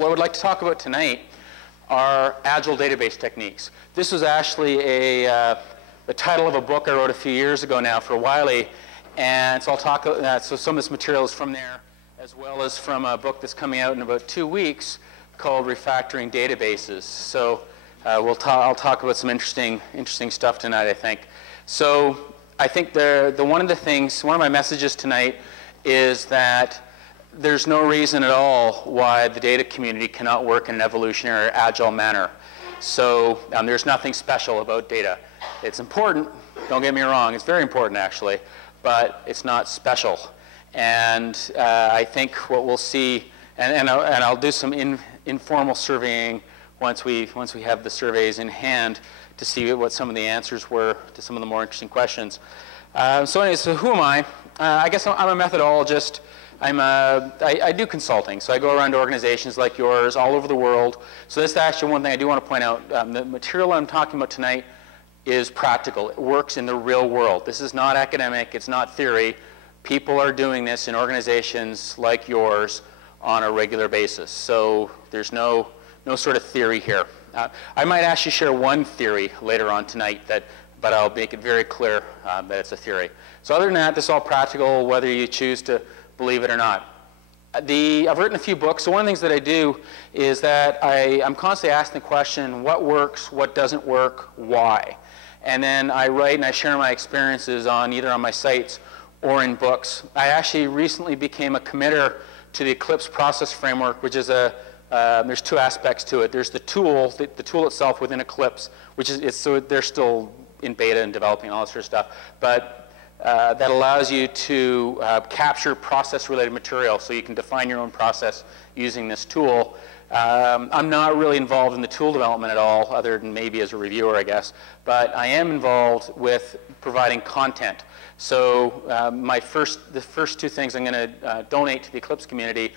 What I would like to talk about tonight are Agile database techniques. This was actually the title of a book I wrote a few years ago now for Wiley, and so I'll talk. So some of this material is from there, as well as from a book that's coming out in about 2 weeks called Refactoring Databases. So I'll talk about some interesting stuff tonight, I think. So I think one of my messages tonight is that there's no reason at all why the data community cannot work in an evolutionary or agile manner. So there's nothing special about data. It's important, don't get me wrong, it's very important actually, but it's not special. And I think what we'll see, and I'll do some informal surveying once we have the surveys in hand to see what some of the answers were to some of the more interesting questions. So anyway, so who am I? I guess I'm a methodologist. I do consulting, so I go around to organizations like yours all over the world. So that's actually one thing I do want to point out. The material I'm talking about tonight is practical. It works in the real world. This is not academic. It's not theory. People are doing this in organizations like yours on a regular basis. So there's no sort of theory here. I might actually share one theory later on tonight, but I'll make it very clear that it's a theory. So other than that, this is all practical, whether you choose to believe it or not. I've written a few books, so one of the things that I do is that I'm constantly asking the question, what works, what doesn't work, why? And then I write and I share my experiences either on my sites or in books. I actually recently became a committer to the Eclipse process framework, which is there's two aspects to it. There's the tool itself within Eclipse, so they're still in beta and developing all this sort of stuff, but that allows you to capture process-related material, so you can define your own process using this tool. I'm not really involved in the tool development at all, other than maybe as a reviewer, I guess. But I am involved with providing content. So the first two things I'm going to donate to the Eclipse community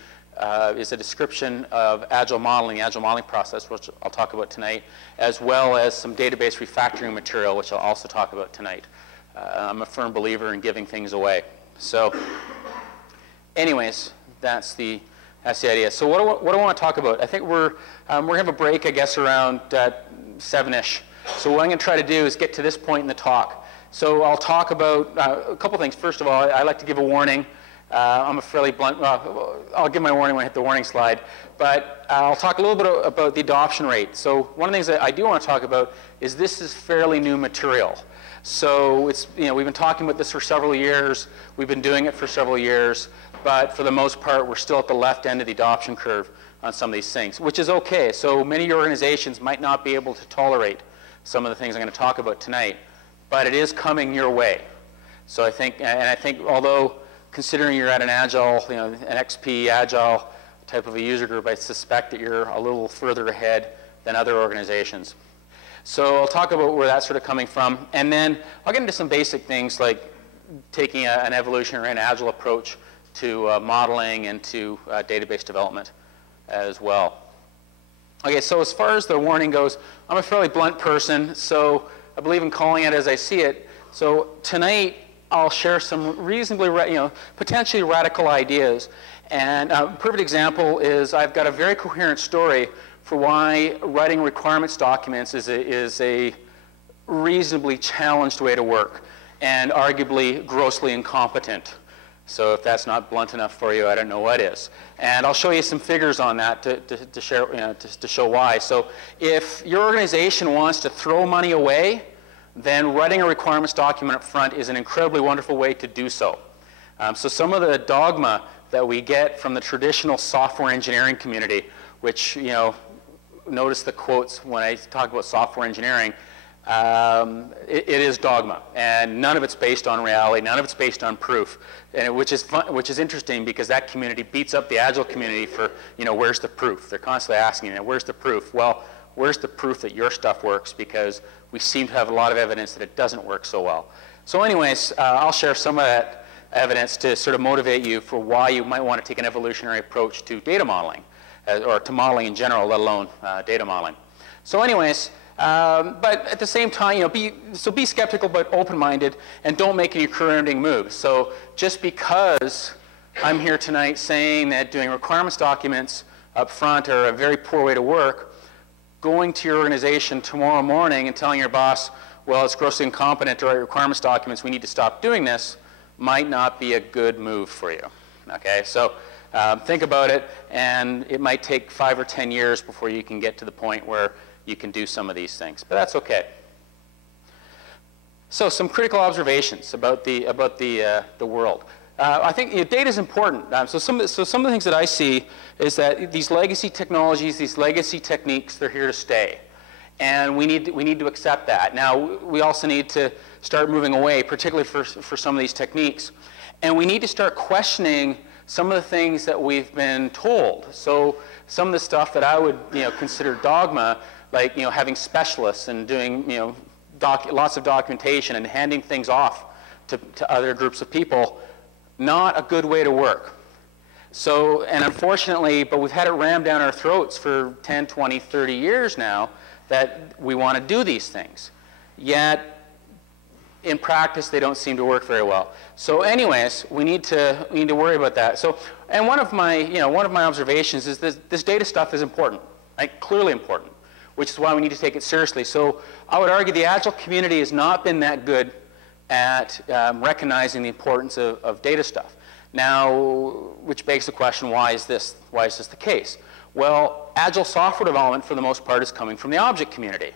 is a description of Agile modeling, the Agile modeling process, which I'll talk about tonight, as well as some database refactoring material, which I'll also talk about tonight. I'm a firm believer in giving things away. So anyways, that's the idea. So what do I want to talk about? I think we're going to have a break, I guess, around 7-ish. So what I'm going to try to do is get to this point in the talk. So I'll talk about a couple things. First of all, I like to give a warning. I'm a fairly blunt, I'll give my warning when I hit the warning slide. But I'll talk a little bit about the adoption rate. So one of the things that I do want to talk about is this is fairly new material. So we've been talking about this for several years. We've been doing it for several years. But for the most part, we're still at the left end of the adoption curve on some of these things, which is okay. So many organizations might not be able to tolerate some of the things I'm going to talk about tonight. But it is coming your way. So I think although considering you're at an Agile, an XP Agile type of a user group, I suspect that you're a little further ahead than other organizations. So I'll talk about where that's sort of coming from, and then I'll get into some basic things like taking an evolutionary and Agile approach to modeling and to database development as well. Okay, so as far as the warning goes, I'm a fairly blunt person, so I believe in calling it as I see it. So tonight, I'll share some reasonably, potentially radical ideas. And a perfect example is I've got a very coherent story for why writing requirements documents is a reasonably challenged way to work and arguably grossly incompetent. So if that's not blunt enough for you, I don't know what is. And I'll show you some figures on that to share, to show why. So if your organization wants to throw money away, then writing a requirements document up front is an incredibly wonderful way to do so. So some of the dogma that we get from the traditional software engineering community, which, notice the quotes when I talk about software engineering, it is dogma, and none of it's based on reality, none of it's based on proof, and which is interesting because that community beats up the Agile community for, where's the proof? They're constantly asking, where's the proof? Well, where's the proof that your stuff works? Because we seem to have a lot of evidence that it doesn't work so well. So anyways, I'll share some of that evidence to sort of motivate you for why you might want to take an evolutionary approach to data modeling, or to modeling in general, let alone data modeling. So anyways, but at the same time, be skeptical but open-minded, and don't make any career-ending moves. So just because I'm here tonight saying that doing requirements documents up front are a very poor way to work, going to your organization tomorrow morning and telling your boss, well, it's grossly incompetent to write requirements documents, we need to stop doing this, might not be a good move for you. Okay, so think about it, and it might take 5 or 10 years before you can get to the point where you can do some of these things, but that's okay. So some critical observations about the world. I think data is important. So some of the things that I see is that these legacy technologies, these legacy techniques, they're here to stay. And we need to accept that. Now, we also need to start moving away, particularly for some of these techniques. And we need to start questioning some of the things that we've been told. So some of the stuff that I would consider dogma, like having specialists and doing lots of documentation and handing things off to other groups of people, not a good way to work. So, and unfortunately, but we've had it rammed down our throats for 10, 20, 30 years now that we want to do these things. Yet, in practice, they don't seem to work very well. So anyways, we need to worry about that. So, and one of my observations is this data stuff is important, like clearly important, which is why we need to take it seriously. So I would argue the Agile community has not been that good at recognizing the importance of data stuff. Now, which begs the question, why is this the case? Well, Agile software development, for the most part, is coming from the object community.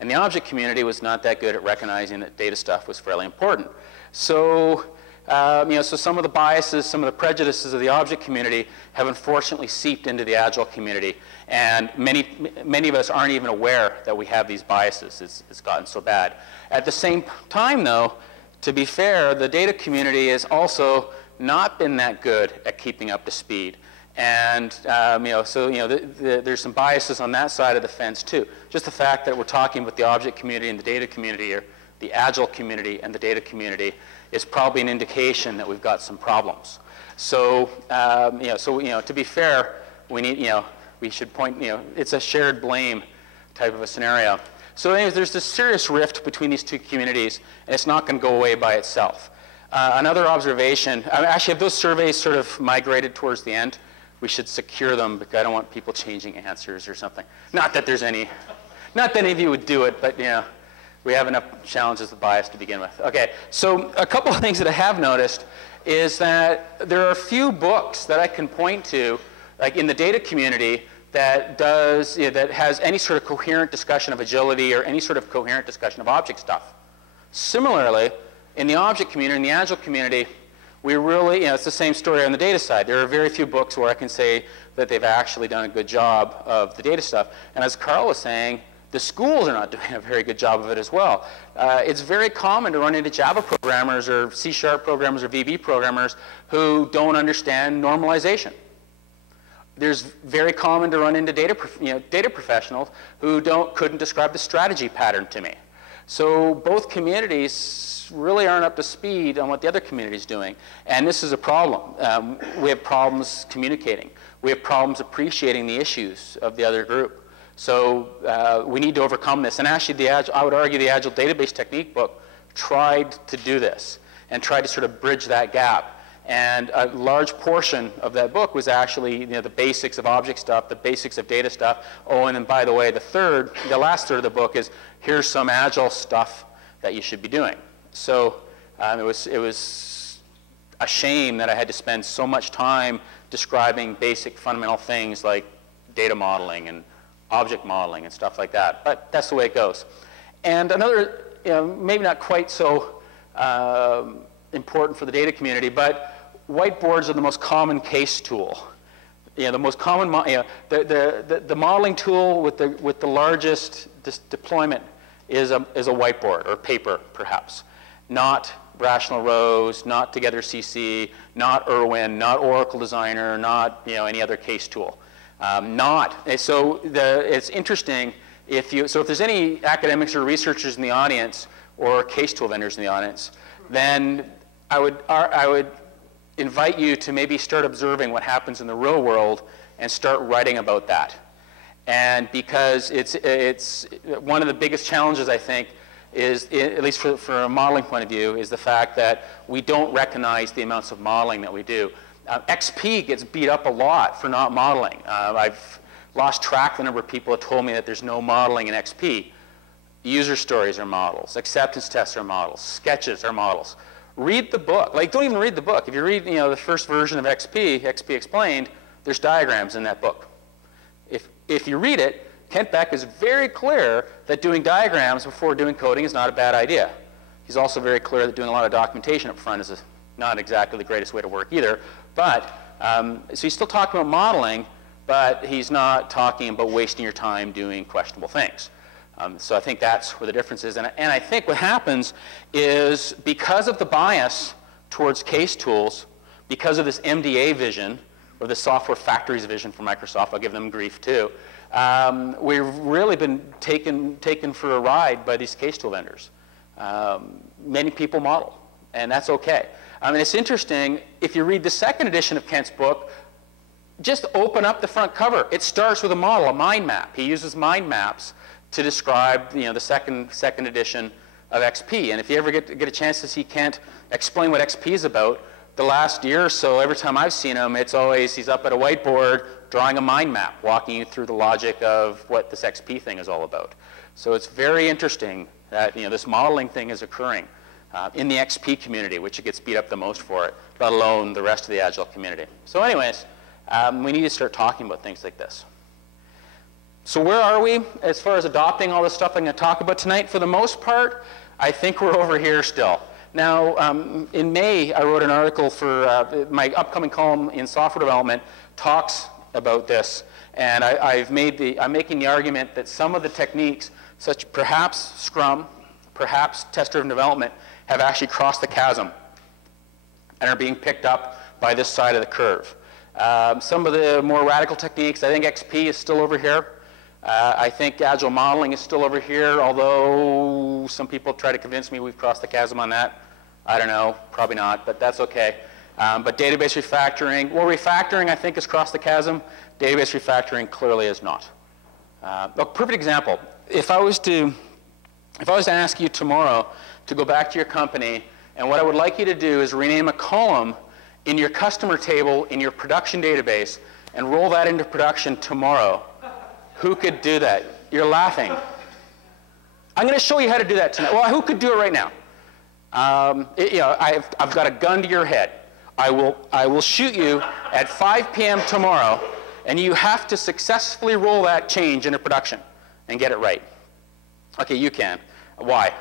And the object community was not that good at recognizing that data stuff was fairly important. So, so some of the biases, some of the prejudices of the object community have unfortunately seeped into the Agile community. And many of us aren't even aware that we have these biases. It's gotten so bad. At the same time, though, to be fair, the data community has also not been that good at keeping up to speed. And there's some biases on that side of the fence too. Just the fact that we're talking about the object community and the data community, or the Agile community and the data community, is probably an indication that we've got some problems. So, to be fair, we should point, it's a shared blame type of a scenario. So anyways, there's this serious rift between these two communities, and it's not going to go away by itself. Another observation, actually, if those surveys sort of migrated towards the end, we should secure them, because I don't want people changing answers or something. Not that any of you would do it, but we have enough challenges with bias to begin with. Okay, so a couple of things that I have noticed is that there are a few books that I can point to, like in the data community, that has any sort of coherent discussion of agility or any sort of coherent discussion of object stuff. Similarly, in the object community, in the Agile community, we really, it's the same story on the data side. There are very few books where I can say that they've actually done a good job of the data stuff. And as Carl was saying, the schools are not doing a very good job of it as well. It's very common to run into Java programmers or C# programmers or VB programmers who don't understand normalization. There's very common to run into data professionals who couldn't describe the strategy pattern to me. So both communities really aren't up to speed on what the other community is doing. And this is a problem. We have problems communicating. We have problems appreciating the issues of the other group. So we need to overcome this. And actually, I would argue the Agile Database Technique book tried to do this and tried to sort of bridge that gap. And a large portion of that book was actually the basics of object stuff, the basics of data stuff. Oh, and then by the way, the last third of the book is here's some Agile stuff that you should be doing. So it was a shame that I had to spend so much time describing basic fundamental things like data modeling and object modeling and stuff like that. But that's the way it goes. And another, maybe not quite so important for the data community, but whiteboards are the most common case tool. The most common, the modeling tool with the largest deployment is a whiteboard or paper, perhaps. Not Rational Rows, not Together CC, not Irwin, not Oracle Designer, not any other case tool. So it's interesting if there's any academics or researchers in the audience or case tool vendors in the audience, then I would invite you to maybe start observing what happens in the real world and start writing about that. And because it's one of the biggest challenges, I think, is, at least for a modeling point of view, is the fact that we don't recognize the amounts of modeling that we do. XP gets beat up a lot for not modeling. I've lost track of the number of people that told me that there's no modeling in XP. User stories are models. Acceptance tests are models. Sketches are models. Read the book. Like, don't even read the book. If you read, the first version of XP, XP Explained, there's diagrams in that book. If you read it, Kent Beck is very clear that doing diagrams before doing coding is not a bad idea. He's also very clear that doing a lot of documentation up front is not exactly the greatest way to work either. But, so he's still talking about modeling, but he's not talking about wasting your time doing questionable things. So I think that's where the difference is. And I think what happens is because of the bias towards case tools, because of this MDA vision, or the software factories vision for Microsoft, I'll give them grief too, we've really been taken for a ride by these case tool vendors. Many people model, and that's okay. I mean, it's interesting, if you read the second edition of Kent's book, just open up the front cover. It starts with a model, a mind map. He uses mind maps to describe the second edition of XP. And if you ever get a chance to see Kent explain what XP is about, the last year or so, every time I've seen him, it's always he's up at a whiteboard drawing a mind map, walking you through the logic of what this XP thing is all about. So it's very interesting that this modeling thing is occurring in the XP community, which it gets beat up the most for it, let alone the rest of the Agile community. So anyways, we need to start talking about things like this. So where are we as far as adopting all this stuff I'm going to talk about tonight? For the most part, I think we're over here still. Now, in May, I wrote an article for my upcoming column in software development talks about this, and I'm making the argument that some of the techniques, such perhaps Scrum, perhaps test-driven development, have actually crossed the chasm and are being picked up by this side of the curve. Some of the more radical techniques, I think XP is still over here. I think Agile modeling is still over here, although some people try to convince me we've crossed the chasm on that. I don't know, probably not, but that's okay. But database refactoring, well, refactoring I think has crossed the chasm. Database refactoring clearly is not. A perfect example, if I was to ask you tomorrow to go back to your company, and what I would like you to do is rename a column in your customer table in your production database and roll that into production tomorrow, who could do that? You're laughing. I'm going to show you how to do that tonight. Well, who could do it right now? I've got a gun to your head. I will shoot you at 5 p.m. tomorrow, and you have to successfully roll that change into production and get it right. Okay, you can. Why?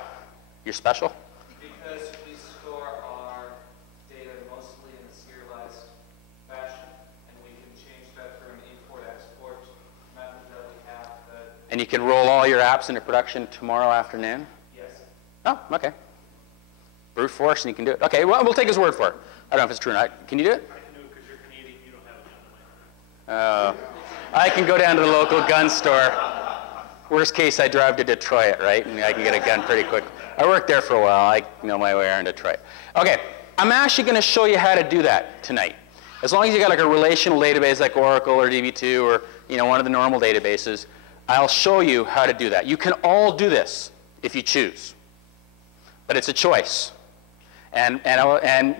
You're special? Because we store our data mostly in a serialized fashion, and we can change that through an import-export method that we have. And you can roll all your apps into production tomorrow afternoon? Yes. Oh, okay. Brute force, and you can do it. Okay, well, we'll take his word for it. I don't know if it's true or not. Can you do it? I can do it because you're Canadian. You don't have a gun. I can go down to the local gun store. Worst case, I drive to Detroit, right? And I can get a gun pretty quick. I worked there for a while. I know my way around Detroit. Okay, I'm actually going to show you how to do that tonight. As long as you got like a relational database like Oracle or DB2 or one of the normal databases, I'll show you how to do that. You can all do this if you choose, but it's a choice. And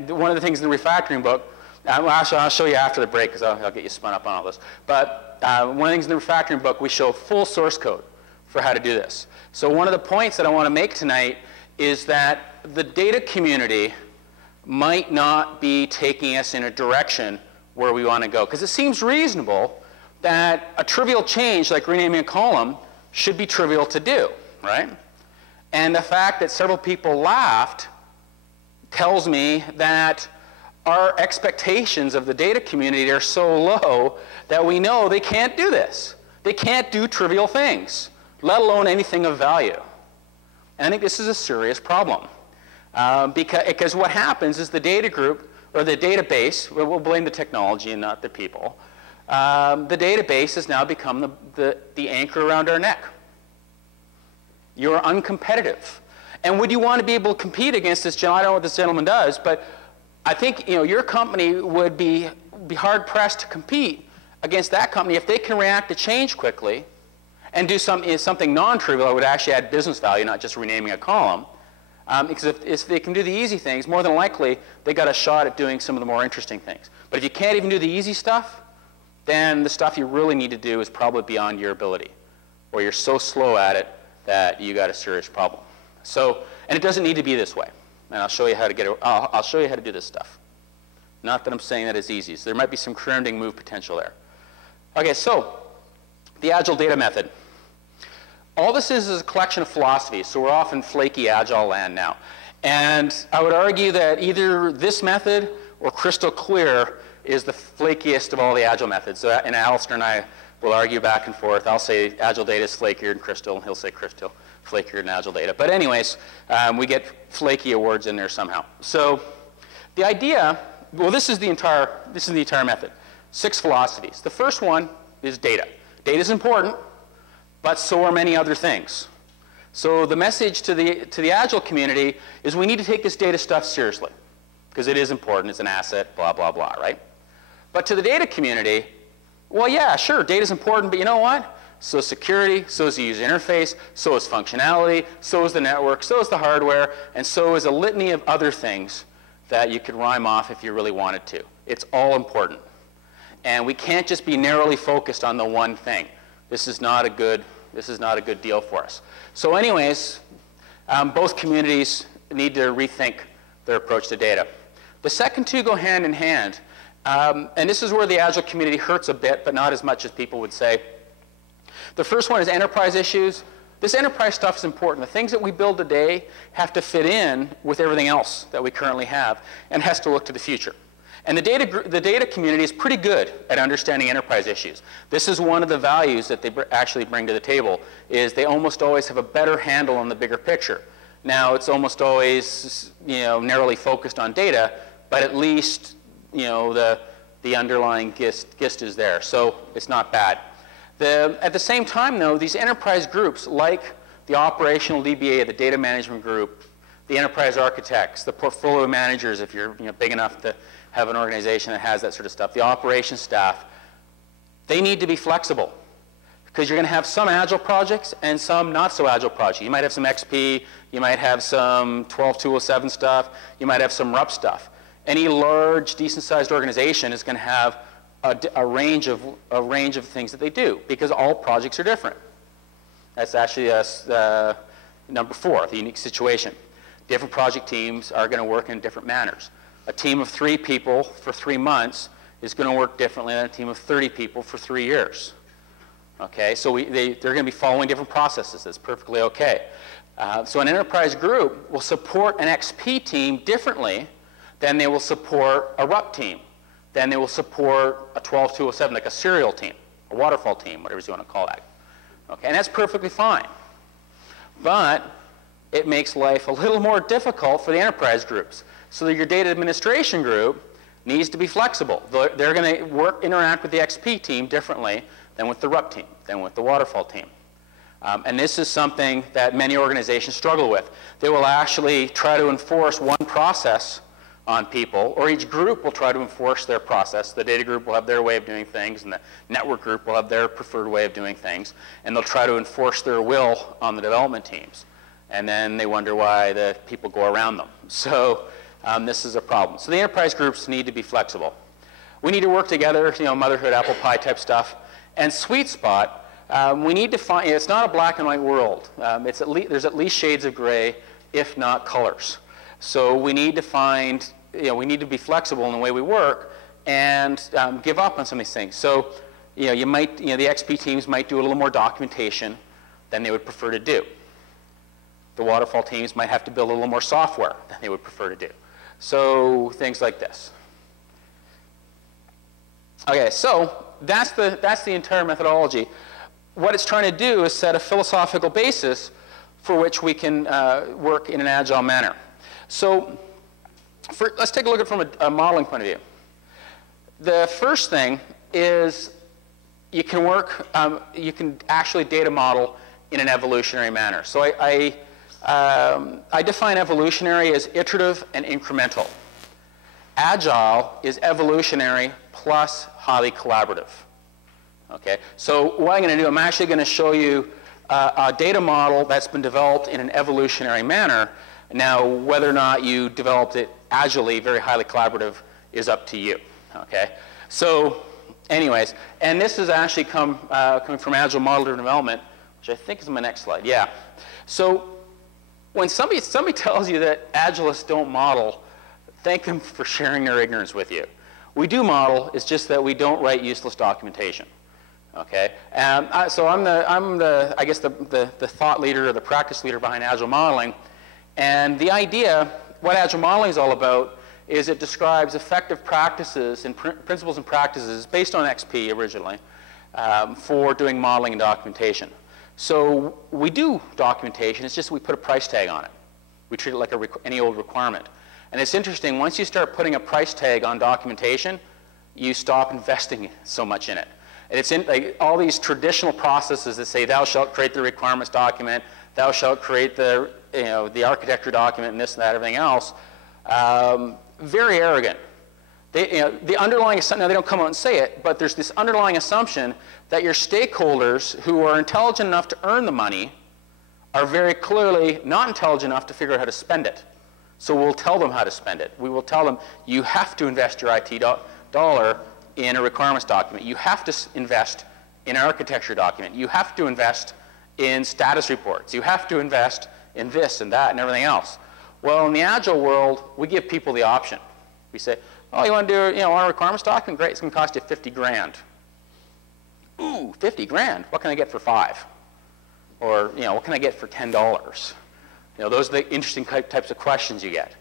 one of the things in the refactoring book, I'll show you after the break because I'll get you spun up on all this. But one of the things in the refactoring book, we show full source code for how to do this. So one of the points that I want to make tonight is that the data community might not be taking us in a direction where we want to go. Because it seems reasonable that a trivial change like renaming a column should be trivial to do, right? And the fact that several people laughed tells me that our expectations of the data community are so low that we know they can't do this. They can't do trivial things, let alone anything of value. And I think this is a serious problem. Because what happens is the data group, or the database, we'll blame the technology and not the people, the database has now become the anchor around our neck. You're uncompetitive. And would you want to be able to compete against this gentleman? I don't know what this gentleman does, but I think your company would be hard-pressed to compete against that company if they can react to change quickly and do something non-trivial that would actually add business value, not just renaming a column. Because if they can do the easy things, more than likely, they got a shot at doing some of the more interesting things. But if you can't even do the easy stuff, then the stuff you really need to do is probably beyond your ability, or you're so slow at it that you got a serious problem. So, and it doesn't need to be this way. And I'll show you how to get it. I'll show you how to do this stuff. Not that I'm saying that it's easy. So there might be some career-ending move potential there. Okay, so the Agile data method. All this is a collection of philosophies. So we're off in flaky Agile land now. And I would argue that either this method or crystal clear is the flakiest of all the Agile methods. So, and Alistair and I will argue back and forth. I'll say Agile data is flakier than crystal, and he'll say crystal flakier than Agile data. But anyways, we get flaky awards in there somehow. So the idea, well, this is the entire method. 6 philosophies. The first one is data. Data is important, but so are many other things. So the message to the Agile community is we need to take this data stuff seriously, because it is important, it's an asset, blah, blah, blah, right? But to the data community, well, yeah, sure, data is important, but you know what? So is security, so is the user interface, so is functionality, so is the network, so is the hardware, and so is a litany of other things that you could rhyme off if you really wanted to. It's all important. And we can't just be narrowly focused on the one thing. This is not a good deal for us. So anyways, both communities need to rethink their approach to data. The second two go hand in hand. And this is where the Agile community hurts a bit, but not as much as people would say. The first one is enterprise issues. This enterprise stuff is important. The things that we build today have to fit in with everything else that we currently have and has to look to the future. And the data community is pretty good at understanding enterprise issues. This is one of the values that they actually bring to the table, is they almost always have a better handle on the bigger picture. Now, it's almost always narrowly focused on data, but at least the underlying gist is there. So it's not bad. At the same time, though, these enterprise groups, like the operational DBA, the data management group, the enterprise architects, the portfolio managers, if you're big enough to have an organization that has that sort of stuff, the operations staff, they need to be flexible, because you're going to have some Agile projects and some not so Agile projects. You might have some XP, you might have some 12.207 stuff, you might have some RUP stuff. Any large, decent-sized organization is going to have a range of things that they do, because all projects are different. That's actually number 4, the unique situation. Different project teams are going to work in different manners. A team of 3 people for 3 months is going to work differently than a team of 30 people for 3 years. Okay, so they're going to be following different processes. That's perfectly okay. So an enterprise group will support an XP team differently than they will support a RUP team. Then they will support a 12.207, like a serial team, a waterfall team, whatever you want to call that. Okay, and that's perfectly fine. But it makes life a little more difficult for the enterprise groups. So that your data administration group needs to be flexible. They're going to interact with the XP team differently than with the RUP team, than with the waterfall team. And this is something that many organizations struggle with. They will actually try to enforce one process on people, or each group will try to enforce their process. The data group will have their way of doing things, and the network group will have their preferred way of doing things, and they'll try to enforce their will on the development teams. And then they wonder why the people go around them. So this is a problem. So the enterprise groups need to be flexible. We need to work together, motherhood, apple pie type stuff. And sweet spot, we need to find, it's not a black and white world. There's at least shades of gray, if not colors. So we need to find, we need to be flexible in the way we work and give up on some of these things. So, the XP teams might do a little more documentation than they would prefer to do. The waterfall teams might have to build a little more software than they would prefer to do. So things like this. Okay, so that's the entire methodology. What it's trying to do is set a philosophical basis for which we can work in an Agile manner. So let's take a look at it from a modeling point of view. The first thing is you can actually data model in an evolutionary manner. So I define evolutionary as iterative and incremental. Agile is evolutionary plus highly collaborative. Okay, so what I'm going to do, I'm actually going to show you a data model that's been developed in an evolutionary manner. Now, whether or not you developed it agilely, very highly collaborative, is up to you. Okay? So anyways, and this is actually coming from Agile Model-Driven Development, which I think is my next slide. Yeah. So when somebody tells you that Agilists don't model, thank them for sharing their ignorance with you. We do model, it's just that we don't write useless documentation. Okay? So I'm I guess the thought leader or the practice leader behind Agile modeling. And the idea, what Agile modeling is all about, is it describes effective practices and principles and practices based on XP originally for doing modeling and documentation. So we do documentation, it's just we put a price tag on it. We treat it like any old requirement. And it's interesting, once you start putting a price tag on documentation, you stop investing so much in it. And it's in like, all these traditional processes that say, thou shalt create the requirements document, thou shalt create the, the architecture document and this and that, everything else. Very arrogant. The underlying assumption, now they don't come out and say it, but there's this underlying assumption that your stakeholders who are intelligent enough to earn the money are very clearly not intelligent enough to figure out how to spend it. So we'll tell them how to spend it. We will tell them, you have to invest your IT dollar in a requirements document. You have to invest in an architecture document. You have to invest in status reports. You have to invest in this and that and everything else. Well, in the Agile world, we give people the option. We say, oh, you want to do a requirements document? Great, it's going to cost you 50 grand. Ooh, 50 grand? What can I get for 5? Or, what can I get for $10? Those are the interesting types of questions you get.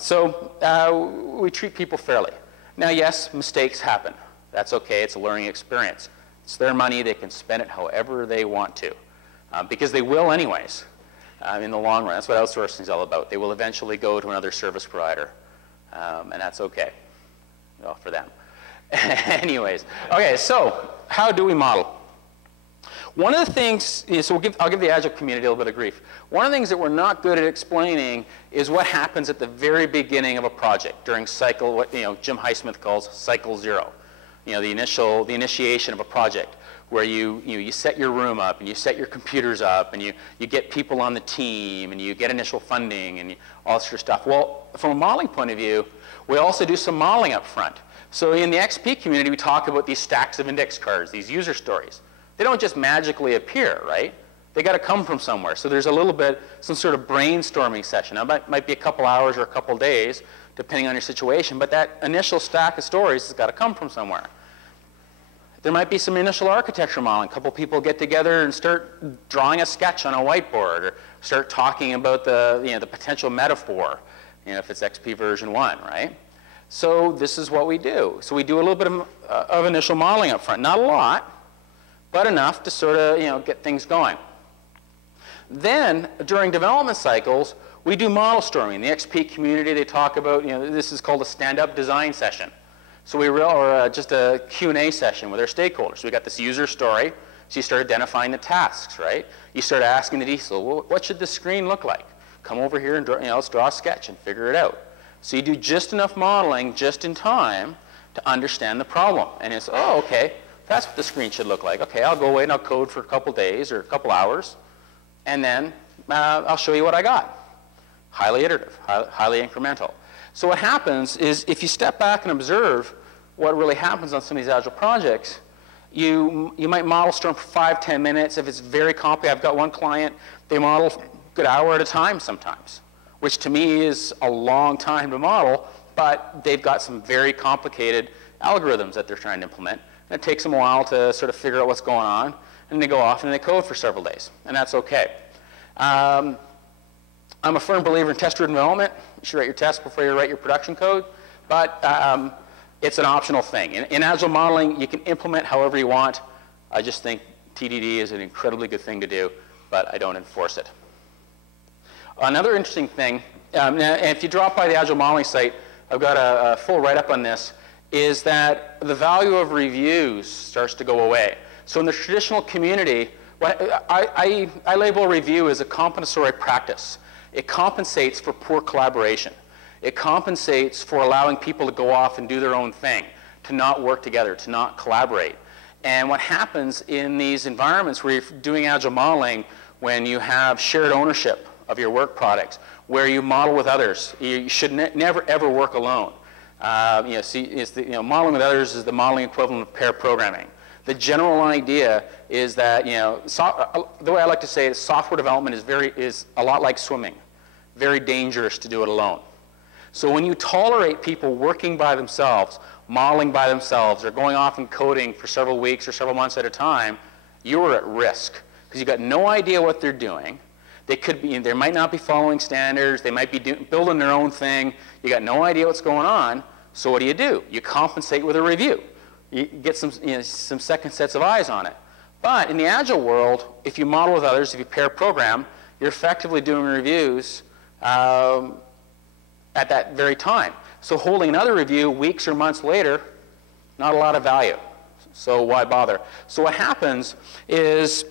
So we treat people fairly. Now, yes, mistakes happen. That's okay. It's a learning experience. It's their money. They can spend it however they want to, because they will anyways in the long run. That's what outsourcing is all about. They will eventually go to another service provider, and that's okay for them. Anyways, okay, so how do we model? One of the things, so I'll give the Agile community a little bit of grief. One of the things that we're not good at explaining is what happens at the very beginning of a project during cycle, what Jim Highsmith calls cycle 0. The initiation of a project, where you set your room up and you set your computers up and you get people on the team and you get initial funding and all this sort of stuff. Well, from a modeling point of view, we also do some modeling up front. So in the XP community, we talk about these stacks of index cards, these user stories. They don't just magically appear, right? They got to come from somewhere. So there's a little bit, some sort of brainstorming session. Now, it might be a couple hours or a couple days, depending on your situation, but that initial stack of stories has got to come from somewhere. There might be some initial architecture modeling. A couple people get together and start drawing a sketch on a whiteboard, or start talking about the potential metaphor, if it's XP version 1, right? So this is what we do. So we do a little bit of initial modeling up front. Not a lot, but enough to sort of get things going. Then during development cycles, we do model storming. In the XP community, they talk about this is called a stand-up design session. So or just a Q&A session with our stakeholders. So we got this user story. So you start identifying the tasks, right? You start asking the detail, well, what should the screen look like? Come over here and draw, let's draw a sketch and figure it out. So you do just enough modeling just in time to understand the problem. And it's, oh, okay. That's what the screen should look like. Okay, I'll go away and I'll code for a couple days or a couple hours, and then I'll show you what I got. Highly iterative, highly incremental. So what happens is if you step back and observe what really happens on some of these Agile projects, you might model storm for 5-10 minutes. If it's very complicated, I've got one client, they model a good hour at a time sometimes, which to me is a long time to model, but they've got some very complicated algorithms that they're trying to implement. And it takes them a while to sort of figure out what's going on, and they go off and they code for several days, and that's okay. I'm a firm believer in test-driven development. You should write your tests before you write your production code, but it's an optional thing. In Agile modeling, you can implement however you want. I just think TDD is an incredibly good thing to do, but I don't enforce it. Another interesting thing, and if you drop by the Agile modeling site, I've got a full write-up on this, is that the value of reviews starts to go away. So in the traditional community, I label a review as a compensatory practice. It compensates for poor collaboration. It compensates for allowing people to go off and do their own thing, to not work together, to not collaborate. And what happens in these environments where you're doing Agile modeling, when you have shared ownership of your work products, where you model with others, you should never ever work alone. Modeling with others is the modeling equivalent of pair programming. The general idea is that, the way I like to say it, software development is a lot like swimming. Very dangerous to do it alone. So when you tolerate people working by themselves, modeling by themselves, or going off and coding for several weeks or several months at a time, you're at risk because you've got no idea what they're doing. They might not be following standards. They might be building their own thing. You got no idea what's going on. So what do? You compensate with a review. You get some second sets of eyes on it. But in the Agile world, if you model with others, if you pair program, you're effectively doing reviews at that very time. So holding another review weeks or months later, not a lot of value. So why bother? So what happens is,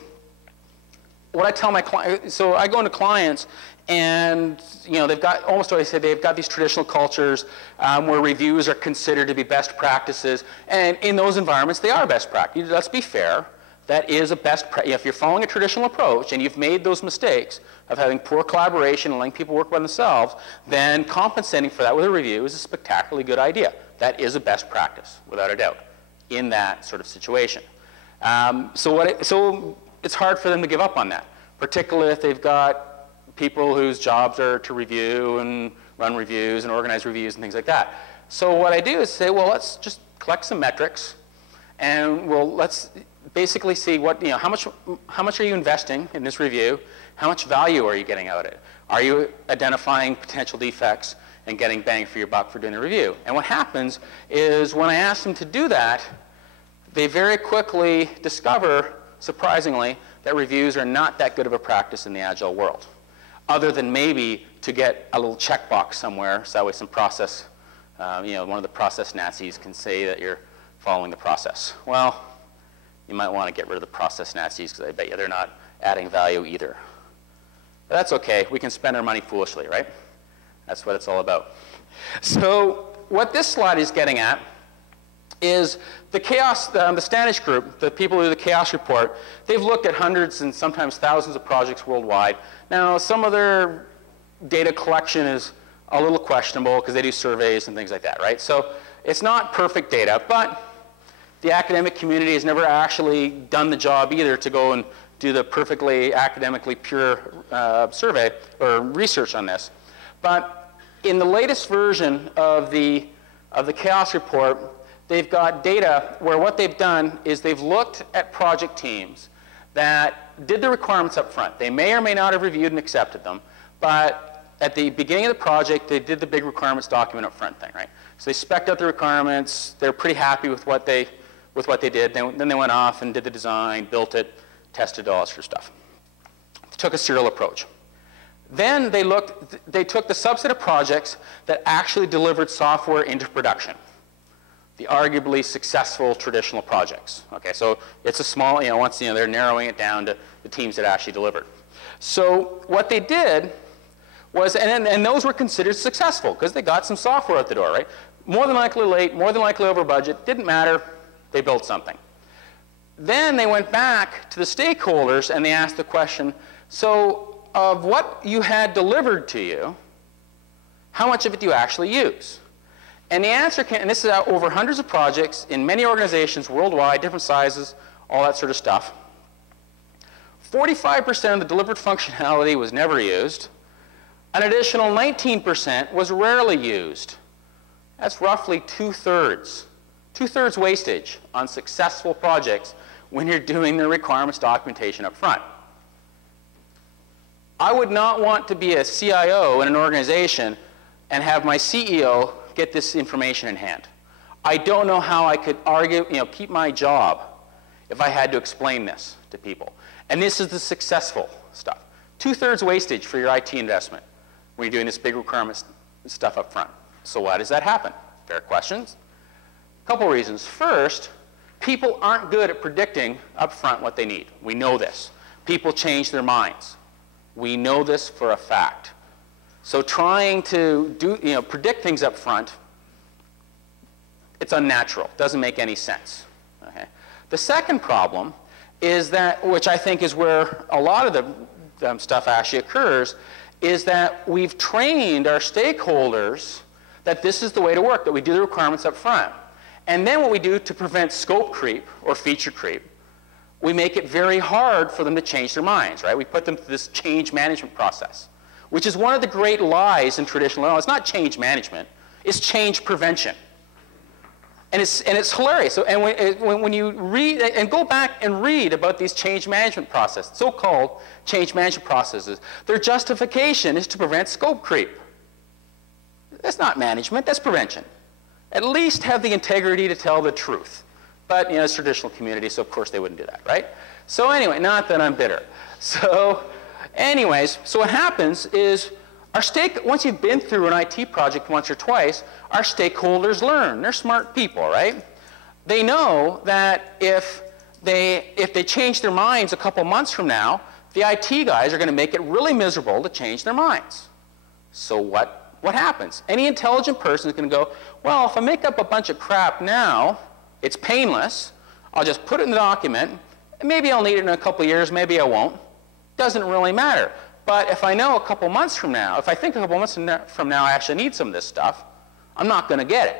what I tell my clients, so I go into clients and they've got, almost what I said, they've got these traditional cultures where reviews are considered to be best practices. And in those environments, they are best practices. Let's be fair. That is a best practice. If you're following a traditional approach and you've made those mistakes of having poor collaboration and letting people work by themselves, then compensating for that with a review is a spectacularly good idea. That is a best practice, without a doubt, in that sort of situation. So it's hard for them to give up on that, particularly if they've got people whose jobs are to review and run reviews and organize reviews and things like that. So what I do is say, well, let's just collect some metrics, and let's basically see how much are you investing in this review? How much value are you getting out of it? Are you identifying potential defects and getting bang for your buck for doing the review? And what happens is when I ask them to do that, they very quickly discover, surprisingly, that reviews are not that good of a practice in the Agile world, other than maybe to get a little checkbox somewhere, so that way some process, one of the process Nazis can say that you're following the process. Well, you might want to get rid of the process Nazis because I bet you they're not adding value either. But that's okay. We can spend our money foolishly, right? That's what it's all about. So what this slide is getting at is the chaos, the Stanish group, the people who do the chaos report, they've looked at hundreds and sometimes thousands of projects worldwide. Now, some of their data collection is a little questionable because they do surveys and things like that, right? So it's not perfect data, but the academic community has never actually done the job either to go and do the perfectly academically pure survey or research on this. But in the latest version of the chaos report, they've got data where what they've done is they've looked at project teams that did the requirements up front. They may or may not have reviewed and accepted them, but at the beginning of the project, they did the big requirements document up front thing, right? So they spec'd out the requirements. They're pretty happy with what they did. Then they went off and did the design, built it, tested all that sort of stuff. They took a serial approach. Then they took the subset of projects that actually delivered software into production, the arguably successful traditional projects. Okay, so it's a small, once they're narrowing it down to the teams that actually delivered. So what they did was, and those were considered successful because they got some software out the door, right? More than likely late, more than likely over budget, didn't matter. They built something. Then they went back to the stakeholders and they asked the question, so of what you had delivered to you, how much of it do you actually use? And the answer came, and this is over hundreds of projects in many organizations worldwide, different sizes, all that sort of stuff. 45% of the delivered functionality was never used. An additional 19% was rarely used. That's roughly two-thirds. Two-thirds wastage on successful projects when you're doing the requirements documentation up front. I would not want to be a CIO in an organization and have my CEO get this information in hand. I don't know how I could keep my job if I had to explain this to people. And this is the successful stuff. Two-thirds wastage for your IT investment when you're doing this big requirements stuff up front. So why does that happen? Fair questions. Couple reasons. First, people aren't good at predicting up front what they need. We know this. People change their minds. We know this for a fact. So trying to predict things up front, it's unnatural. Doesn't make any sense. Okay? The second problem is that, which I think is where a lot of the stuff actually occurs, is that we've trained our stakeholders that this is the way to work, that we do the requirements up front. And then what we do to prevent scope creep or feature creep, we make it very hard for them to change their minds, right? We put them through this change management process, which is one of the great lies in traditional law. It's not change management, it's change prevention. And it's hilarious. So, and when you read, and go back and read about these change management processes, so-called change management processes, their justification is to prevent scope creep. That's not management, that's prevention. At least have the integrity to tell the truth. But, you know, it's traditional community, so of course they wouldn't do that, right? So anyway, not that I'm bitter. So anyways, so what happens is once you've been through an IT project once or twice, our stakeholders learn. They're smart people, right? They know that if they change their minds a couple months from now, the IT guys are going to make it really miserable to change their minds. So what happens? Any intelligent person is going to go, well, if I make up a bunch of crap now, it's painless. I'll just put it in the document. And maybe I'll need it in a couple of years, maybe I won't. Doesn't really matter. But if I know a couple months from now, if I think a couple months from now I actually need some of this stuff, I'm not going to get it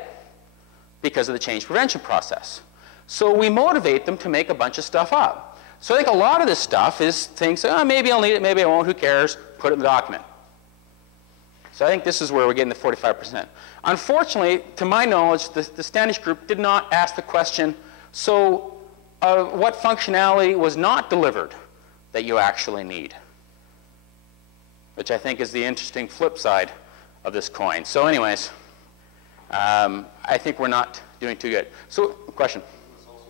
because of the change prevention process. So we motivate them to make a bunch of stuff up. So I think a lot of this stuff is things, oh, maybe I'll need it, maybe I won't, who cares, put it in the document. So I think this is where we're getting the 45%. Unfortunately, to my knowledge, the standards group did not ask the question, so what functionality was not delivered that you actually need? Which I think is the interesting flip side of this coin. So anyways, I think we're not doing too good. So, question? It's also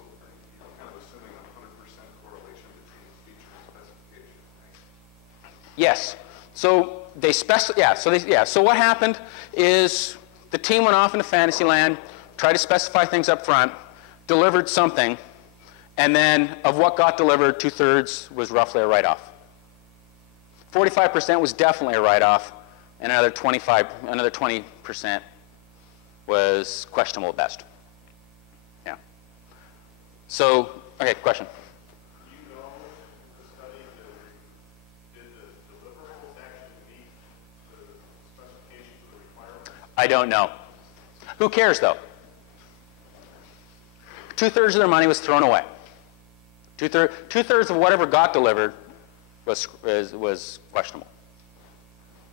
kind of assuming 100% correlation between feature and specification, right? Yes. So they so what happened is the team went off into Fantasyland, tried to specify things up front, delivered something, and then of what got delivered, 2/3 was roughly a write-off. 45% was definitely a write-off, and another 20% was questionable at best. Yeah. So, okay, question. Do you know the study did the deliverables actually meet the specifications of the requirements? I don't know. Who cares, though? 2/3 of their money was thrown away. Two-thirds of whatever got delivered was questionable.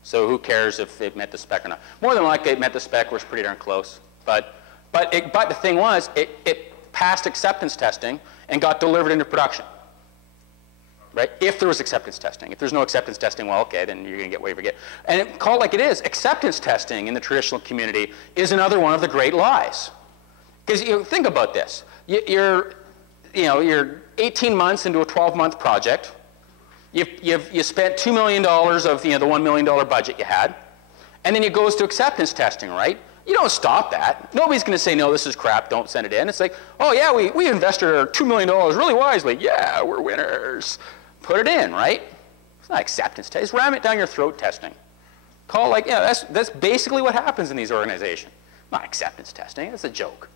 So who cares if it met the spec or not? More than likely, it met the spec, was pretty darn close. But the thing was, it passed acceptance testing and got delivered into production. Right? If there was acceptance testing. If there's no acceptance testing, well, okay, then you're going to get whatever you get. And it, called like it is, acceptance testing in the traditional community is another one of the great lies. Because you think about this. You're 18 months into a 12-month project. You spent $2 million of the $1 million budget you had, and then it goes to acceptance testing, right? You don't stop that. Nobody's going to say, no, this is crap, don't send it in. It's like, oh yeah, we invested our $2 million really wisely. Yeah, we're winners. Put it in, right? It's not acceptance testing. It's ram it down your throat testing. Call like, yeah, that's basically what happens in these organizations. Not acceptance testing, it's a joke.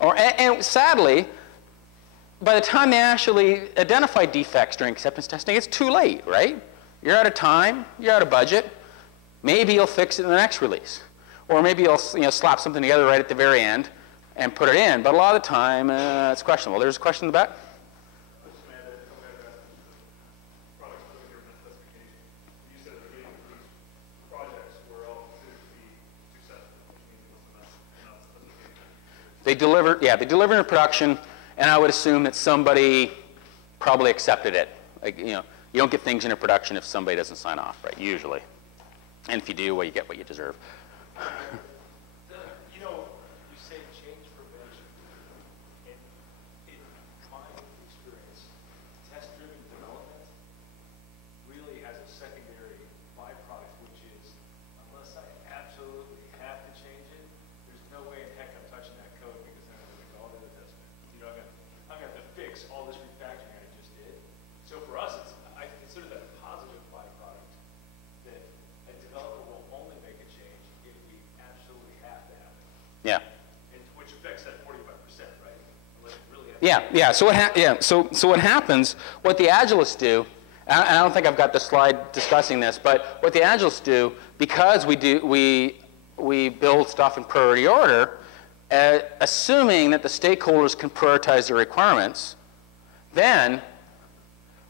And sadly, by the time they actually identify defects during acceptance testing, it's too late, right? You're out of time, you're out of budget. Maybe you'll fix it in the next release. Or maybe you'll slap something together right at the very end and put it in. But a lot of the time, it's questionable. There's a question in the back? They delivered in production, and I would assume that somebody probably accepted it. Like, you don't get things into production if somebody doesn't sign off, right? Usually. And if you do, well, you get what you deserve. You say change prevention. In my experience, test-driven development really has a secondary byproduct, which is unless I absolutely have to change it, there's no way in heck I'm touching that code because then I'm going to go all the other test. I'm going to have to fix all this refactoring I just did. So for us, I consider that a positive byproduct that a developer will only make a change if we absolutely have to have it. Yeah. And which affects that 45%, right? Unless it really has Yeah. So what happens? What the Agilists do. And I don't think I've got the slide discussing this, but what the Agilists do, because we we build stuff in priority order, assuming that the stakeholders can prioritize their requirements, then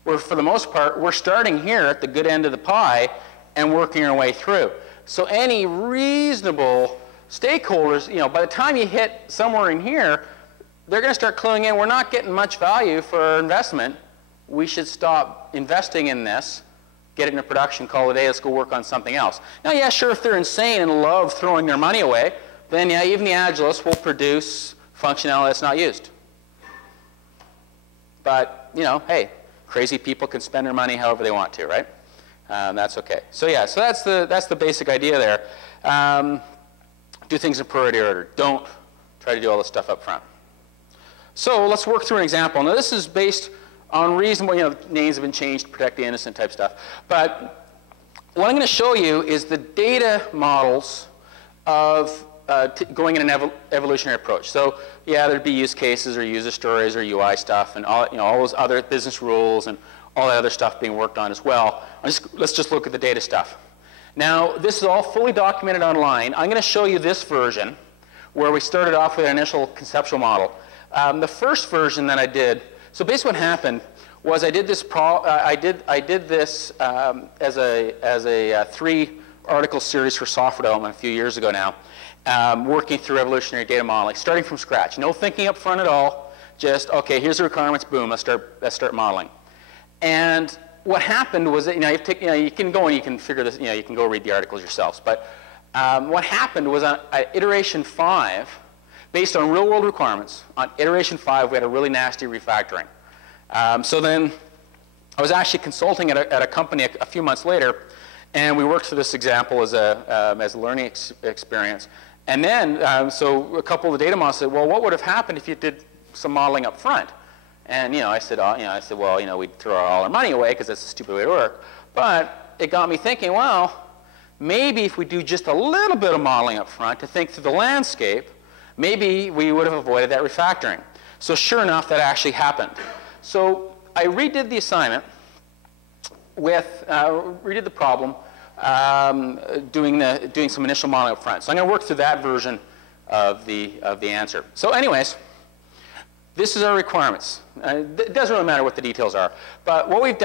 for the most part, we're starting here at the good end of the pie and working our way through. So any reasonable stakeholders, by the time you hit somewhere in here, they're going to start cluing in, we're not getting much value for our investment. We should stop investing in this, get it into production, call it a day, let's go work on something else. Now, yeah, sure, if they're insane and love throwing their money away, then yeah, even the Agilists will produce functionality that's not used. But, hey, crazy people can spend their money however they want to, right? That's okay. So yeah, so that's the basic idea there. Do things in priority order. Don't try to do all this stuff up front. So let's work through an example. Now this is based on reasonable, names have been changed to protect the innocent type stuff. But what I'm going to show you is the data models of going in an evolutionary approach. So yeah, there'd be use cases or user stories or UI stuff and all, all those other business rules and all that other stuff being worked on as well. Let's just look at the data stuff. Now, this is all fully documented online. I'm going to show you this version where we started off with an initial conceptual model. The first version that I did, so basically what happened was I did this as a 3-article series for software development a few years ago now, working through evolutionary data modeling, starting from scratch. No thinking up front at all. Just, okay, here's the requirements, boom, let's start modeling. And what happened was that, you can go and you can figure this, you can go read the articles yourselves. But what happened was on iteration 5, based on real world requirements, on iteration 5, we had a really nasty refactoring. So then I was actually consulting at a company a few months later, and we worked through this example as a learning experience. And then, so a couple of the data models said, well, what would have happened if you did some modeling up front? And I said, well, we'd throw all our money away because that's a stupid way to work. But it got me thinking, well, maybe if we do just a little bit of modeling up front to think through the landscape, maybe we would have avoided that refactoring. So sure enough, that actually happened. So I redid the assignment redid the problem, doing some initial modeling up front. So I'm going to work through that version of the answer. So anyways, this is our requirements. It doesn't really matter what the details are. But what we've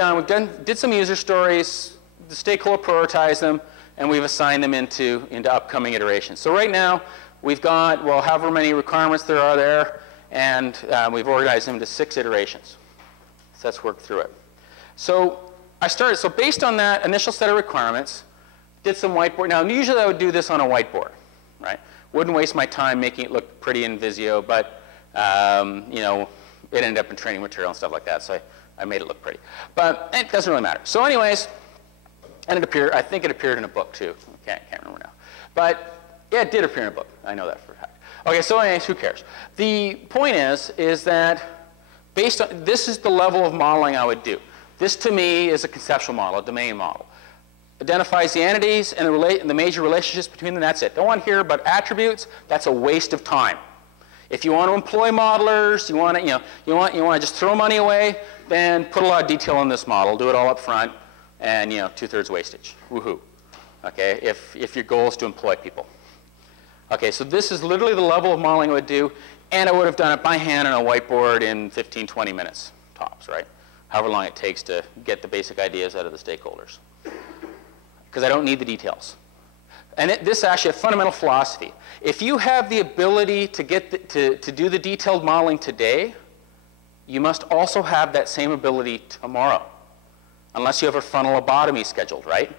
did some user stories, the stakeholder prioritized them, and we've assigned them into upcoming iterations. So right now, we've got, well, however many requirements there are there, and we've organized them into 6 iterations. So let's work through it. So so based on that initial set of requirements, did some whiteboard. Now, usually I would do this on a whiteboard, right? Wouldn't waste my time making it look pretty in Visio, but it ended up in training material and stuff like that, so I made it look pretty. But it doesn't really matter. So anyways, and I think it appeared in a book too. Can't remember now. But yeah, it did appear in a book. I know that for a fact. Okay, so anyways, who cares? The point is that based on, this is the level of modeling I would do. This to me is a conceptual model, a domain model. Identifies the entities and the major relationships between them, that's it. Don't want to hear about attributes, that's a waste of time. If you want to employ modelers, you want to just throw money away, then put a lot of detail in this model, do it all up front, and 2/3 wastage. Woohoo. Okay, if your goal is to employ people. Okay, so this is literally the level of modeling I would do, and I would have done it by hand on a whiteboard in 15, 20 minutes, tops, right? However long it takes to get the basic ideas out of the stakeholders. Because I don't need the details. And this is actually a fundamental philosophy. If you have the ability to to do the detailed modeling today, you must also have that same ability tomorrow. Unless you have a frontal lobotomy scheduled, right?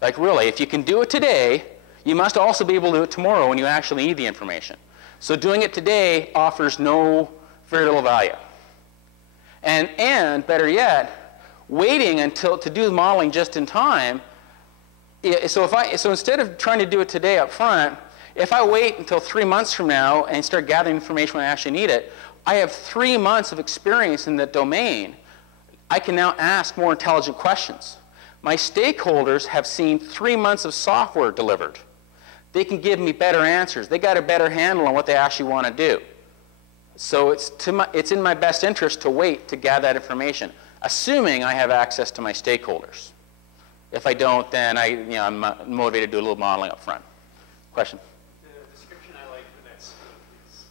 Like really, if you can do it today, you must also be able to do it tomorrow when you actually need the information. So doing it today offers very little value. And better yet, waiting to do the modeling just in time. So instead of trying to do it today up front, if I wait until 3 months from now and start gathering information when I actually need it, I have 3 months of experience in that domain. I can now ask more intelligent questions. My stakeholders have seen 3 months of software delivered. They can give me better answers. They got a better handle on what they actually want to do. So it's in my best interest to wait to gather that information, assuming I have access to my stakeholders. If I don't, then I'm motivated to do a little modeling up front. Question? The description I like for that state is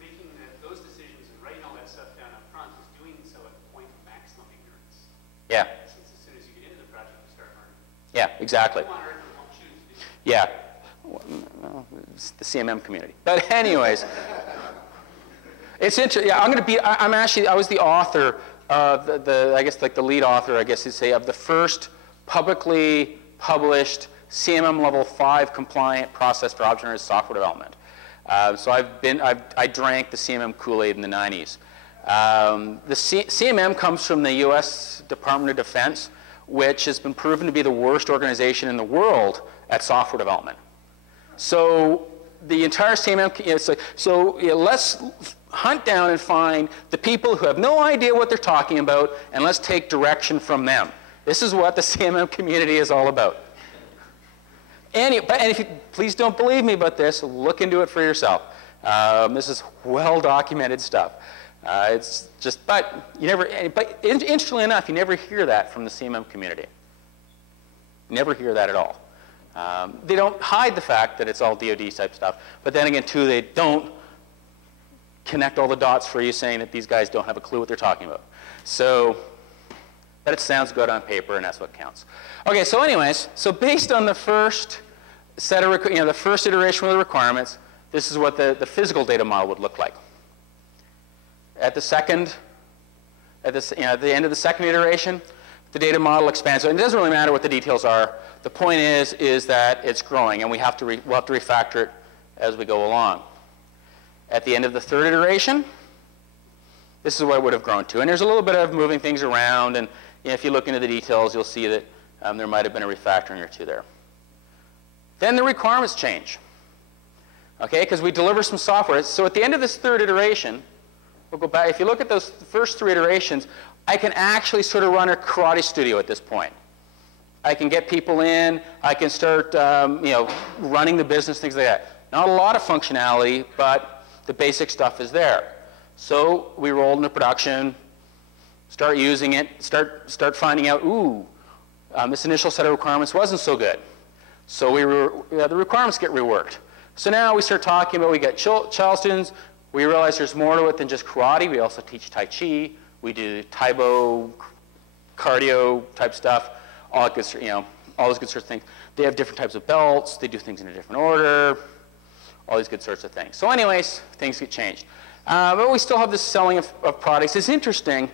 making those decisions and writing all that stuff down up front is doing so at the point of maximum ignorance. Yeah. Since as soon as you get into the project, you start learning. Yeah, exactly. People on Earth won't choose to do that. Yeah. Well, it's the CMM community. But anyways, it's interesting. Yeah, I was the author of I guess like the lead author, I guess you'd say, of the first publicly published CMM level 5 compliant process for object-oriented software development. So I drank the CMM Kool-Aid in the 90s. The CMM comes from the US Department of Defense, which has been proven to be the worst organization in the world at software development. So the entire CMM, let's hunt down and find the people who have no idea what they're talking about, and let's take direction from them. This is what the CMM community is all about. And if you, please don't believe me about this, look into it for yourself. This is well-documented stuff. It's just, but interestingly enough, you never hear that from the CMM community. You never hear that at all. They don't hide the fact that it's all DoD type stuff, but then again, too, they don't connect all the dots for you, saying that these guys don't have a clue what they're talking about. So, but it sounds good on paper, and that's what counts. Okay, so anyways, so based on the first set of, the first iteration of the requirements, this is what the physical data model would look like. At the end of the second iteration, the data model expands. So it doesn't really matter what the details are. The point is that it's growing, and we'll have to refactor it as we go along. At the end of the third iteration, this is what it would have grown to. And there's a little bit of moving things around, and if you look into the details, you'll see that there might have been a refactoring or two there. Then the requirements change, okay, because we deliver some software. So at the end of this third iteration, we'll go back. If you look at those first 3 iterations, I can actually sort of run a karate studio at this point. I can get people in. I can start, running the business, things like that. Not a lot of functionality, but the basic stuff is there. So we roll into production, start using it, start finding out, this initial set of requirements wasn't so good. So the requirements get reworked. So now we start talking about, we get child students. We realize there's more to it than just karate. We also teach Tai Chi. We do Taibo, cardio type stuff, all those good sorts of things. They have different types of belts. They do things in a different order, all these good sorts of things. So anyways, things get changed. But we still have this selling of products. It's interesting.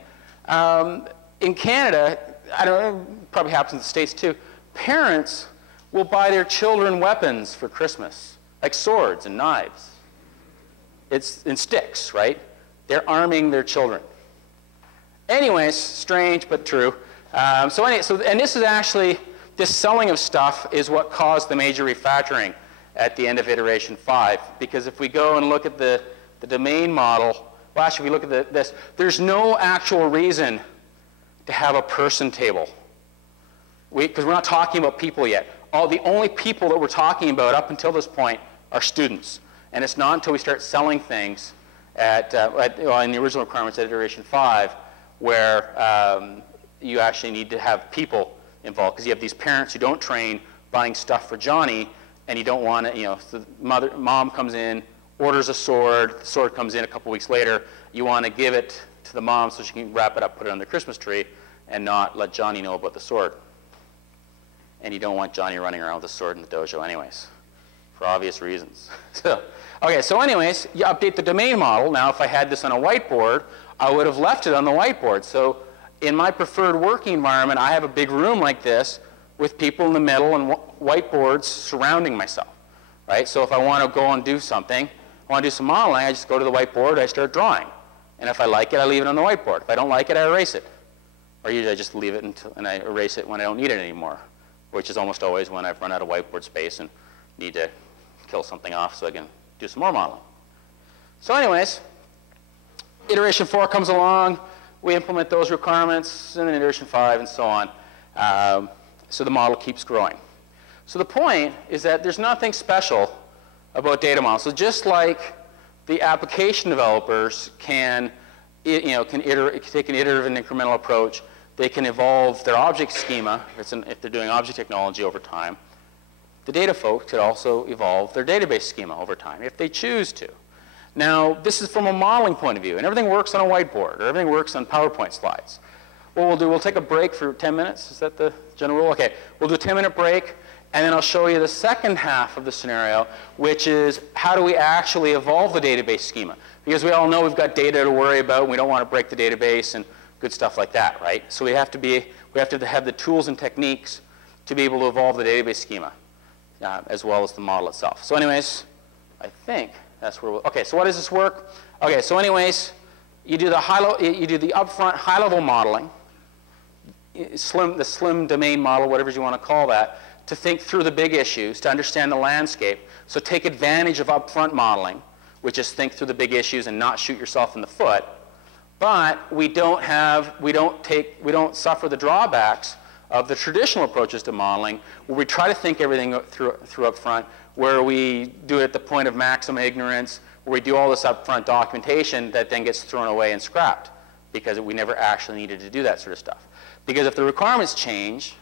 In Canada, I don't know, it probably happens in the States too, parents will buy their children weapons for Christmas, like swords and knives. It's in sticks, right? They're arming their children. Anyways, strange but true. And this is actually, this selling of stuff is what caused the major refactoring at the end of iteration 5. Because if we go and look at the domain model, well, actually, if we look at this, there's no actual reason to have a person table. Because we're not talking about people yet. The only people that we're talking about up until this point are students. And it's not until we start selling things in the original requirements at iteration 5 where you actually need to have people involved, because you have these parents who don't train buying stuff for Johnny, and you don't want to, so mom comes in, orders a sword, the sword comes in a couple weeks later, you want to give it to the mom so she can wrap it up, put it on the Christmas tree, and not let Johnny know about the sword. And you don't want Johnny running around with a sword in the dojo anyways, for obvious reasons. So anyways, you update the domain model. Now, if I had this on a whiteboard, I would have left it on the whiteboard. So in my preferred working environment, I have a big room like this with people in the middle and whiteboards surrounding myself, right? So if I want to go and do something, I want to do some modeling, I just go to the whiteboard, I start drawing. And if I like it, I leave it on the whiteboard. If I don't like it, I erase it. Or usually I just leave it and I erase it when I don't need it anymore, which is almost always when I've run out of whiteboard space and need to kill something off so I can do some more modeling. So anyways, iteration 4 comes along, we implement those requirements, and then iteration 5 and so on. So the model keeps growing. So the point is that there's nothing special about data models. So just like the application developers can take an iterative and incremental approach, they can evolve their object schema if they're doing object technology over time. the data folks could also evolve their database schema over time if they choose to. Now, this is from a modeling point of view, and everything works on a whiteboard, or everything works on PowerPoint slides. What we'll do, we'll take a break for 10 minutes. Is that the general rule? Okay, we'll do a 10-minute break, and then I'll show you the second half of the scenario, which is how do we actually evolve the database schema? Because we all know we've got data to worry about, and we don't want to break the database and good stuff like that, right? So we have to have the tools and techniques to be able to evolve the database schema, as well as the model itself. So anyways, I think that's where we'll, okay, so what does this work? Okay, so anyways, you do the upfront high-level modeling, the slim domain model, whatever you want to call that, to think through the big issues, to understand the landscape. So take advantage of upfront modeling, which is think through the big issues and not shoot yourself in the foot. But we don't suffer the drawbacks of the traditional approaches to modeling, where we try to think everything through up front, where we do it at the point of maximum ignorance, where we do all this upfront documentation that then gets thrown away and scrapped, because we never actually needed to do that sort of stuff. Because if the requirements change,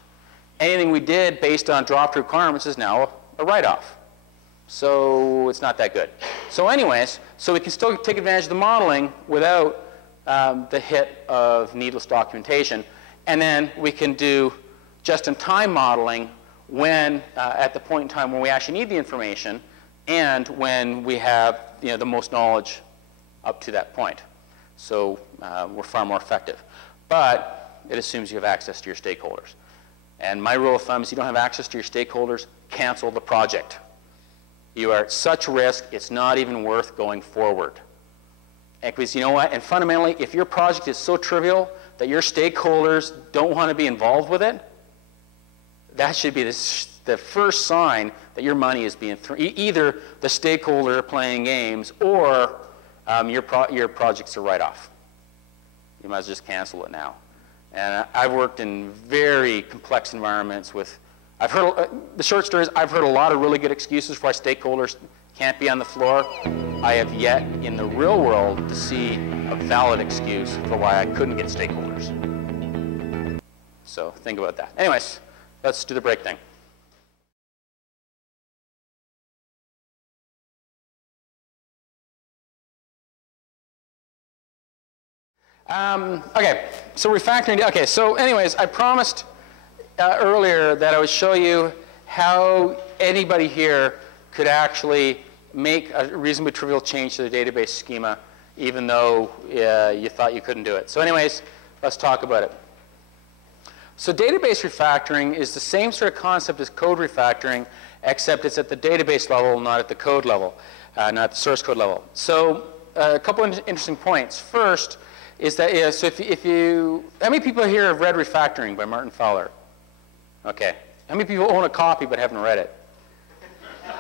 anything we did based on dropped requirements is now a write-off. So it's not that good. So anyways, so we can still take advantage of the modeling without the hit of needless documentation. And then we can do just-in-time modeling when, at the point in time when we actually need the information and when we have the most knowledge up to that point. So we're far more effective. But it assumes you have access to your stakeholders. And my rule of thumb is you don't have access to your stakeholders, cancel the project. You are at such risk, it's not even worth going forward. And because you know what? And fundamentally, if your project is so trivial that your stakeholders don't want to be involved with it, that should be the first sign that your money is being thrown. Either the stakeholder playing games or your project's a write-off. You might as well just cancel it now. And I've worked in very complex environments with, the short story is I've heard a lot of really good excuses for why stakeholders can't be on the floor. I have yet in the real world to see a valid excuse for why I couldn't get stakeholders. So think about that. Anyways, let's do the break thing. Okay, so refactoring. Okay, so anyways, I promised earlier that I would show you how anybody here could actually make a reasonably trivial change to the database schema, even though you thought you couldn't do it. So anyways, let's talk about it. So database refactoring is the same sort of concept as code refactoring, except it's at the database level, not at the code level, not the source code level. So a couple of interesting points. First is that, so if you, how many people here have read Refactoring by Martin Fowler? Okay. How many people own a copy but haven't read it?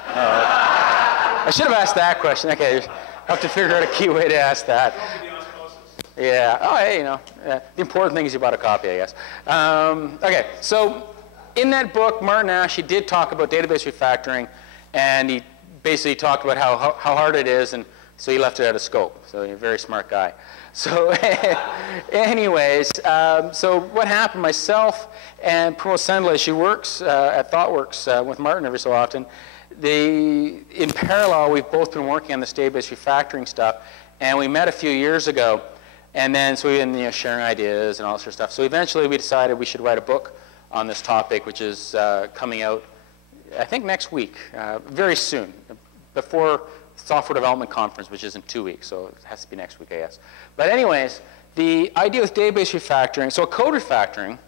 I should have asked that question. Okay, I have to figure out a key way to ask that. Yeah. Oh, hey, the important thing is you bought a copy, I guess. Okay. So in that book, Martin Ash, he did talk about database refactoring, and he basically talked about how hard it is, and so he left it out of scope. So he's a very smart guy. So anyways, so what happened, myself and Pramod Sandle, she works at ThoughtWorks with Martin every so often. In parallel, we've both been working on this database refactoring stuff, and we met a few years ago, and then so we've been sharing ideas and all that sort of stuff. So eventually we decided we should write a book on this topic, which is coming out, I think, next week, very soon, before Software Development Conference, which is in 2 weeks, so it has to be next week, I guess. But anyways, the idea with database refactoring, so code refactoring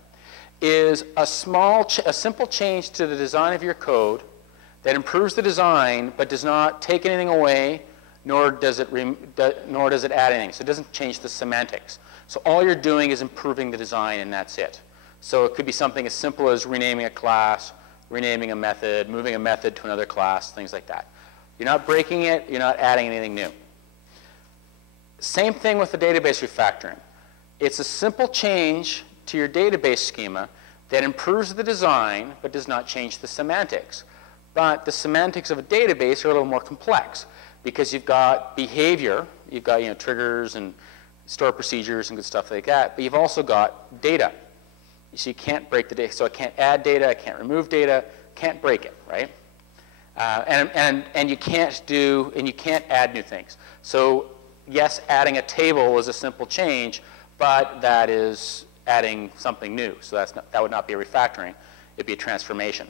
is a simple change to the design of your code that improves the design but does not take anything away, nor does it add anything. So it doesn't change the semantics. So all you're doing is improving the design, and that's it. So it could be something as simple as renaming a class, renaming a method, moving a method to another class, things like that. You're not breaking it, you're not adding anything new. Same thing with the database refactoring. It's a simple change to your database schema that improves the design but does not change the semantics. But the semantics of a database are a little more complex because you've got behavior, you've got triggers and store procedures and good stuff like that, but you've also got data. So you can't break the data. So I can't add data, I can't remove data, can't break it, right? And you can't add new things. So yes, adding a table is a simple change, but that is adding something new. So that would not be a refactoring. It'd be a transformation.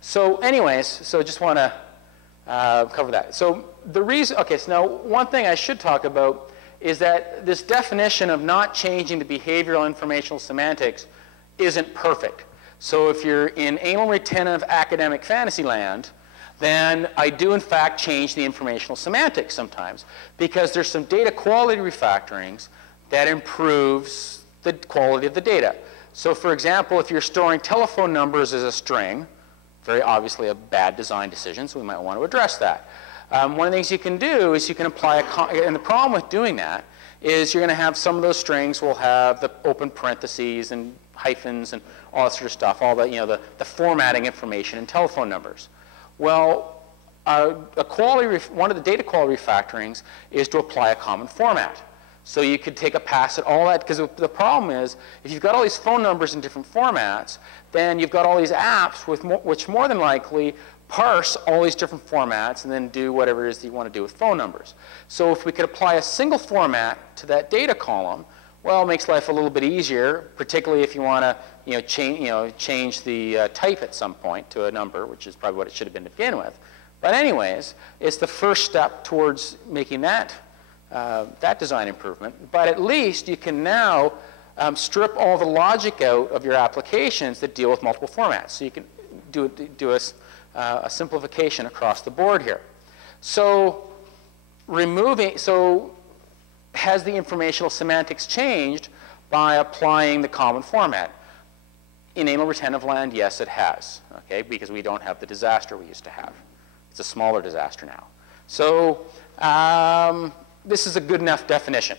So anyways, so just want to cover that. So the reason, okay, so now one thing I should talk about is that this definition of not changing the behavioral informational semantics isn't perfect. So if you're in anal retentive academic fantasy land, then I do in fact change the informational semantics sometimes, because there's some data quality refactorings that improves the quality of the data. So for example, if you're storing telephone numbers as a string, very obviously a bad design decision, so we might want to address that. One of the things you can do is you can apply and the problem with doing that is you're going to have some of those strings will have the open parentheses and hyphens and all that sort of stuff, all the, the formatting information in telephone numbers. Well, one of the data quality refactorings is to apply a common format. So you could take a pass at all that, because the problem is, if you've got all these phone numbers in different formats, then you've got all these apps which more than likely parse all these different formats and then do whatever it is that you want to do with phone numbers. So if we could apply a single format to that data column, well, it makes life a little bit easier, particularly if you want to change the type at some point to a number, which is probably what it should have been to begin with. But anyways, it's the first step towards making that design improvement. But at least you can now strip all the logic out of your applications that deal with multiple formats. So you can do a simplification across the board here. So has the informational semantics changed by applying the common format? In anal retentive land, yes, it has, okay, because we don't have the disaster we used to have. It's a smaller disaster now. So this is a good enough definition.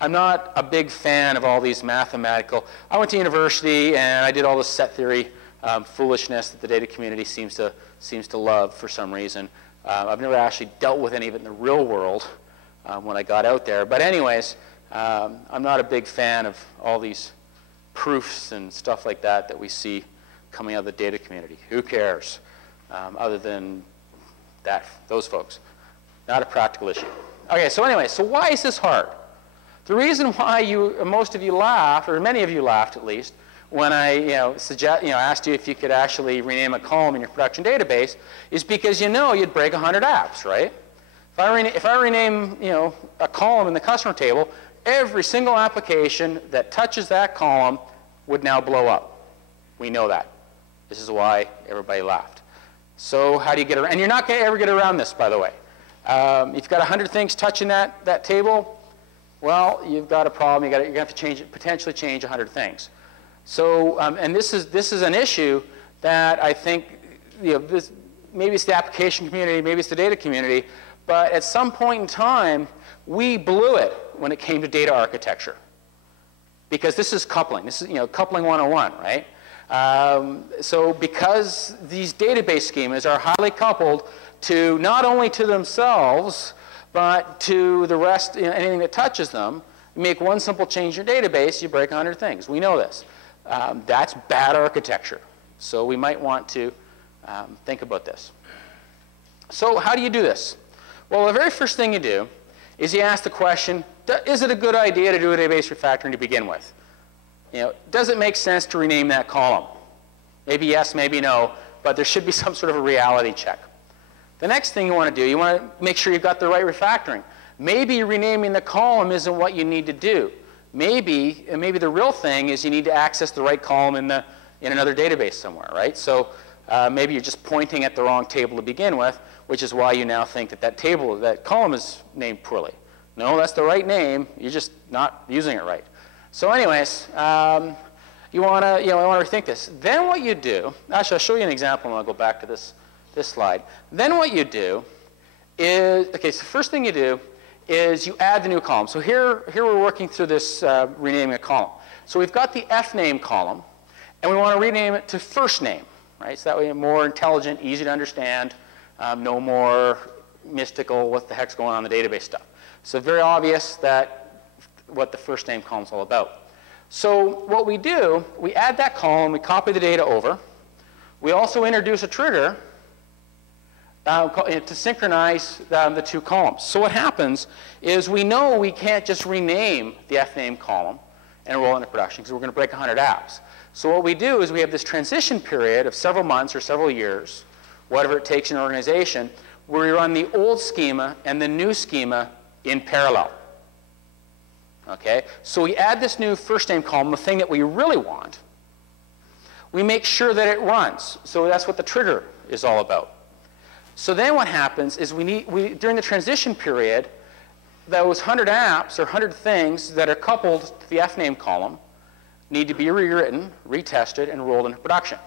I'm not a big fan of all these mathematical. I went to university and I did all this set theory foolishness that the data community seems to love for some reason. I've never actually dealt with any of it in the real world when I got out there. But anyways, I'm not a big fan of all these proofs and stuff like that we see coming out of the data community. Who cares? Other than those folks. Not a practical issue. Okay, so anyway, so why is this hard? The reason why most of you laughed, or many of you laughed at least, when I asked you if you could actually rename a column in your production database, is because you'd break 100 apps, right? If I rename a column in the customer table, every single application that touches that column would now blow up. We know that. This is why everybody laughed. So how do you get around? And you're not going to ever get around this, by the way. If you've got 100 things touching that table, well, you've got a problem. You're going to have to potentially change 100 things. So, and this is an issue that I think, maybe it's the application community, maybe it's the data community, but at some point in time, we blew it when it came to data architecture. Because this is coupling. This is, coupling 101, right? So because these database schemas are highly coupled to not only to themselves, but to the rest, anything that touches them, you make one simple change in your database, you break 100 things. We know this. That's bad architecture. So we might want to think about this. So how do you do this? Well, the very first thing you do is you ask the question, is it a good idea to do a database refactoring to begin with? Does it make sense to rename that column? Maybe yes, maybe no, but there should be some sort of a reality check. The next thing you want to do, you want to make sure you've got the right refactoring. Maybe renaming the column isn't what you need to do. Maybe the real thing is you need to access the right column in another database somewhere, right? So maybe you're just pointing at the wrong table to begin with, which is why you now think that column is named poorly. No, that's the right name. You're just not using it right. So anyways, you want to rethink this. Then what you do, actually I'll show you an example and I'll go back to this slide. Then what you do is, okay, so the first thing you do is you add the new column. So here we're working through this renaming a column. So we've got the F name column, and we want to rename it to first name, right? So that way more intelligent, easy to understand, no more mystical, what the heck's going on in the database stuff. So very obvious what the first name column is all about. So what we do, we add that column, we copy the data over. We also introduce a trigger to synchronize the two columns. So what happens is we know we can't just rename the fname column and roll it into production because we're going to break 100 apps. So what we do is we have this transition period of several months or several years, whatever it takes in an organization, where we run the old schema and the new schema in parallel. Okay? So we add this new first name column, the thing that we really want. We make sure that it runs. So that's what the trigger is all about. So then what happens is during the transition period, those 100 apps or 100 things that are coupled to the fname column need to be rewritten, retested, and rolled into production.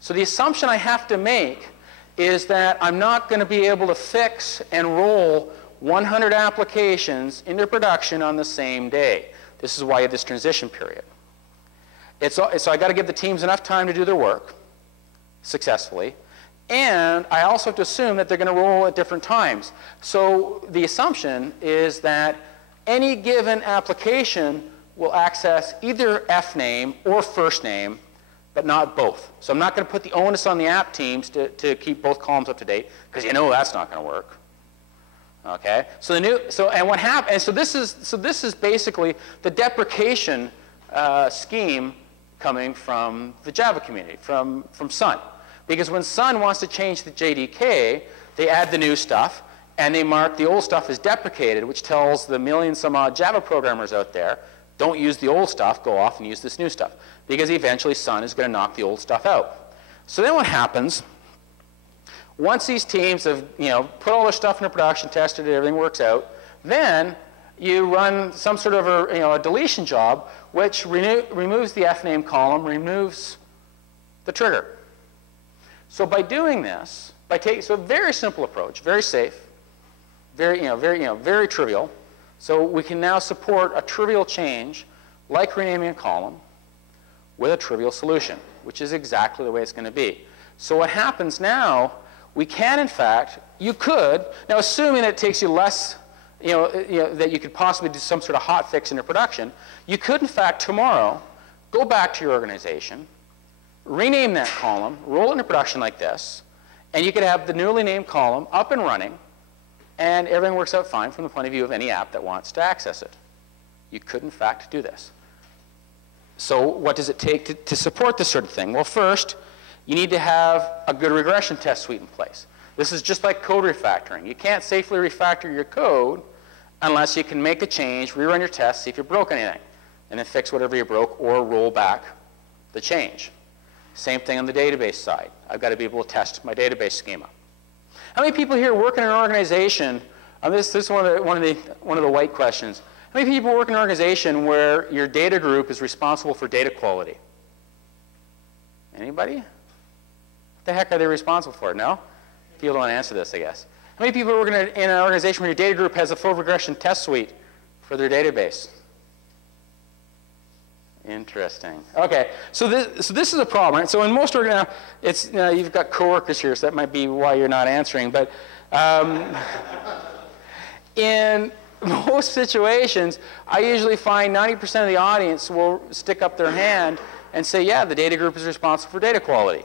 So the assumption I have to make is that I'm not going to be able to fix and roll 100 applications into production on the same day. This is why you have this transition period. So I got to give the teams enough time to do their work successfully. And I also have to assume that they're going to roll at different times. So the assumption is that any given application will access either fname or first name, but not both. So I'm not going to put the onus on the app teams to keep both columns up to date, because you know that's not going to work. Okay. So what happens? So this is basically the deprecation scheme coming from the Java community, from Sun. Because when Sun wants to change the JDK, they add the new stuff, and they mark the old stuff as deprecated, which tells the million some odd Java programmers out there, don't use the old stuff, go off and use this new stuff. Because eventually Sun is going to knock the old stuff out. So then what happens, once these teams have put all their stuff into production, tested it, everything works out, then you run some sort of a deletion job, which removes the fname column, removes the trigger. So by doing this, so a very simple approach, very safe, very trivial. So we can now support a trivial change, like renaming a column, with a trivial solution, which is exactly the way it's going to be. So what happens now, we can, in fact, you could, now assuming that it takes you less, that you could possibly do some sort of hot fix into production, you could, in fact, tomorrow, go back to your organization, rename that column, roll it into production like this, and you could have the newly named column up and running, and everything works out fine from the point of view of any app that wants to access it. You could, in fact, do this. So what does it take to support this sort of thing? Well, first, you need to have a good regression test suite in place. This is just like code refactoring. You can't safely refactor your code unless you can make a change, rerun your tests, see if you broke anything, and then fix whatever you broke or roll back the change. Same thing on the database side. I've got to be able to test my database schema. How many people here work in an organization? This is one of the white questions. How many people work in an organization where your data group is responsible for data quality? Anybody? What the heck are they responsible for? No? People don't want to answer this, I guess. How many people work in an organization where your data group has a full regression test suite for their database? Interesting. Okay, so this is a problem, right? So in most organizations, you've got coworkers here, so that might be why you're not answering. But in most situations, I usually find 90% of the audience will stick up their hand and say, yeah, the data group is responsible for data quality.